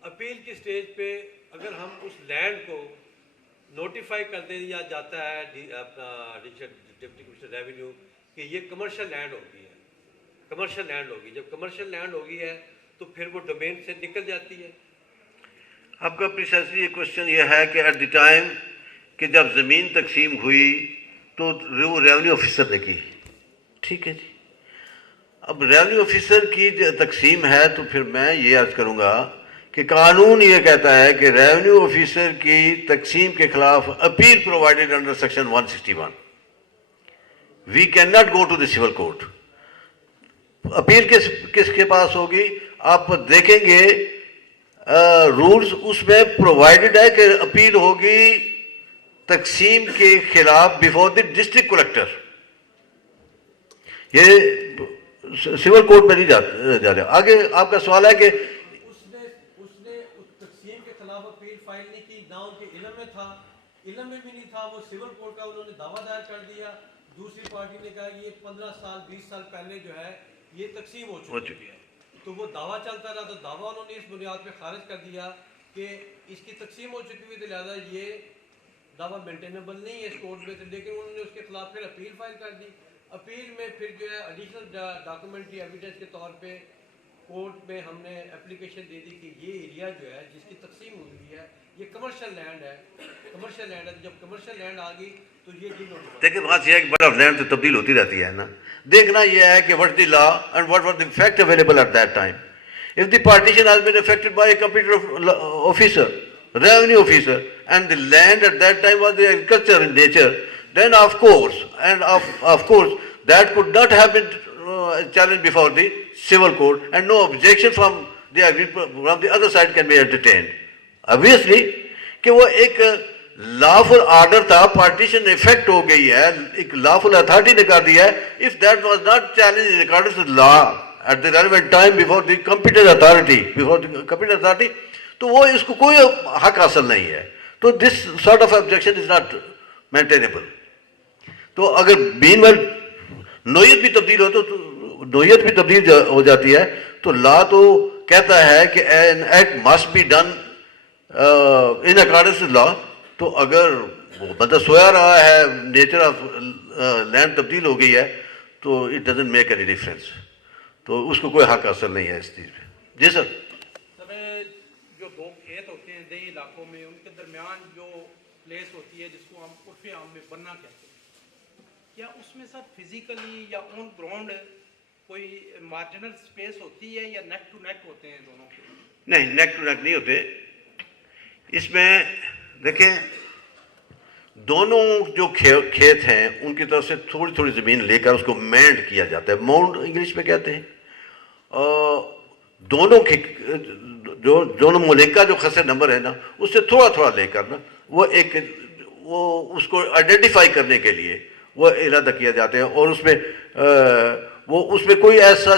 اپیل کی سٹیج پہ اگر ہم اس لینڈ کو نوٹیفائی کر دیا جاتا ہے اپنا ڈپٹی کمشنر ریونیو کہ یہ کمرشل لینڈ ہو گئی ہے، کمرشل لینڈ ہوگی. جب کمرشل لینڈ ہوگی ہے تو پھر وہ ڈومین سے نکل جاتی ہے. آپ کا پریسائزلی یہ کوشچن یہ ہے کہ ایٹ دی ٹائم کہ جب زمین تقسیم ہوئی تو وہ ریونیو آفیسر نے کی. ٹھیک ہے جی. اب ریونیو آفیسر کی تقسیم ہے تو پھر میں یہ عرض کروں گا کہ قانون یہ کہتا ہے کہ ریونیو آفیسر کی تقسیم کے خلاف appeal provided under section 161. We can not go to the civil court. Appeal کس کے پاس ہوگی؟ آپ دیکھیں گے رولز اس میں پرووائڈڈ ہے کہ اپیل ہوگی تقسیم کے خلاف بیفور دی ڈسٹرکٹ کلیکٹر. یہ سول کورٹ میں نہیں جا رہے. آگے آپ کا سوال ہے کہ اس نے تقسیم کے خلاف اپیل فائل نہیں کی، نہ ان کے علم میں تھا، علم میں بھی نہیں تھا. وہ سول کورٹ کا انہوں نے دعویٰ دائر کر دیا. دوسری پارٹی نے کہا یہ 15 سال 20 سال پہلے جو ہے یہ تقسیم ہو چکی ہے. تو وہ دعویٰ چلتا رہا، تو دعویٰ انہوں نے اس بنیاد پہ خارج کر دیا کہ اس کی تقسیم ہو چکی ہوئی، تو لہٰذا یہ دعویٰ مینٹینیبل نہیں ہے اس کورٹ میں. لیکن انہوں نے اس کے خلاف پھر اپیل فائل کر دی. اپیل میں پھر جو ہے ایڈیشنل ڈاکومنٹری ایویڈنس کے طور پہ کورٹ میں ہم نے اپلیکیشن دے دی کہ یہ ایریا جو ہے جس کی تقسیم ہوئی ہے یہ کمرشل لینڈ ہے. کمرشل لینڈ ہے. جب کمرشل لینڈ آ گئی تو یہ ڈی نوٹیفائی. لیکن بات یہ ہے کہ بٹ آف لینڈ تو تبدیل ہوتی رہتی ہے نا. دیکھنا یہ ہے کہ what the law and what was the fact available at that time. If the partition has been affected by a competent officer, revenue officer, and the land at that time was the agriculture in nature, then of course, that could not have been challenged before the civil court, and no objection from the other side can be entertained. Obviously, کہ وہ ایک lawful order تھا, partition effect ہو گئی ہے, ایک lawful authority نے کر دیا ہے. If that was not challenged in accordance with law at the relevant time before the competent authority, تو وہ اس کو کوئی حق حاصل نہیں ہے. تو this sort of objection is not maintainable. تو اگر بین میں نوعیت بھی تبدیل ہو تو نوعیت بھی تبدیل ہو جاتی ہے. تو لا تو کہتا ہے کہ an act must be done in accordance with law. تو اگر وہ بندہ سویا رہا ہے, نیچر آف لینڈ تبدیل ہو گئی ہے, تو it doesn't make any difference. تو اس کو کوئی حق حاصل نہیں ہے اس چیز پہ. جی سر. سر جو دو کھیت ہوتے ہیں دیہی علاقوں میں, ان کے درمیان جو پلیس ہوتی ہے جس کو ہم عرف عام میں بننا کہتے ہیں, کیا اس میں سر فزیکلی یا آن گراؤنڈ کوئی مارجنل اسپیس ہوتی ہے یا نیک ٹو نیک ہوتے ہیں دونوں کے؟ نہیں, نیک ٹو نیک نہیں ہوتے. اس میں دیکھیں دونوں جو کھیت ہیں ان کی طرف سے تھوڑی تھوڑی زمین لے کر اس کو مینڈ کیا جاتا ہے. ماؤنڈ انگلش میں کہتے ہیں. دونوں جو ملک کا جو خسر نمبر ہے نا, اس سے تھوڑا تھوڑا لے کر نا وہ اس کو آئیڈینٹیفائی کرنے کے لیے وہ ارادہ کیا جاتے ہیں. اور اس میں کوئی ایسا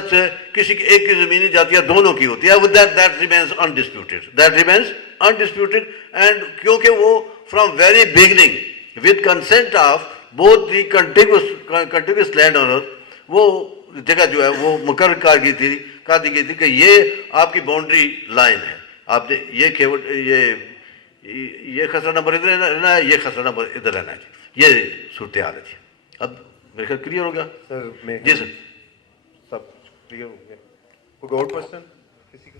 کسی ایک کی زمین نہیں جاتی ہے, دونوں کی ہوتی ہے. That remains undisputed. And کیونکہ وہ from very beginning with consent of both the contiguous landowner, وہ جگہ جو ہے وہ مقرر کر دی گئی تھی کہ یہ آپ کی باؤنڈری لائن ہے. آپ نے یہ خسرہ نمبر ادھر رہنا ہے, یہ خسرہ نمبر ادھر رہنا ہے. یہ صورتحال ہے. اب میرے خیال کلیئر ہوگا سر. جی سر. سب کلیئر ہو گیا. کوئی اور کوشچن کسی کا؟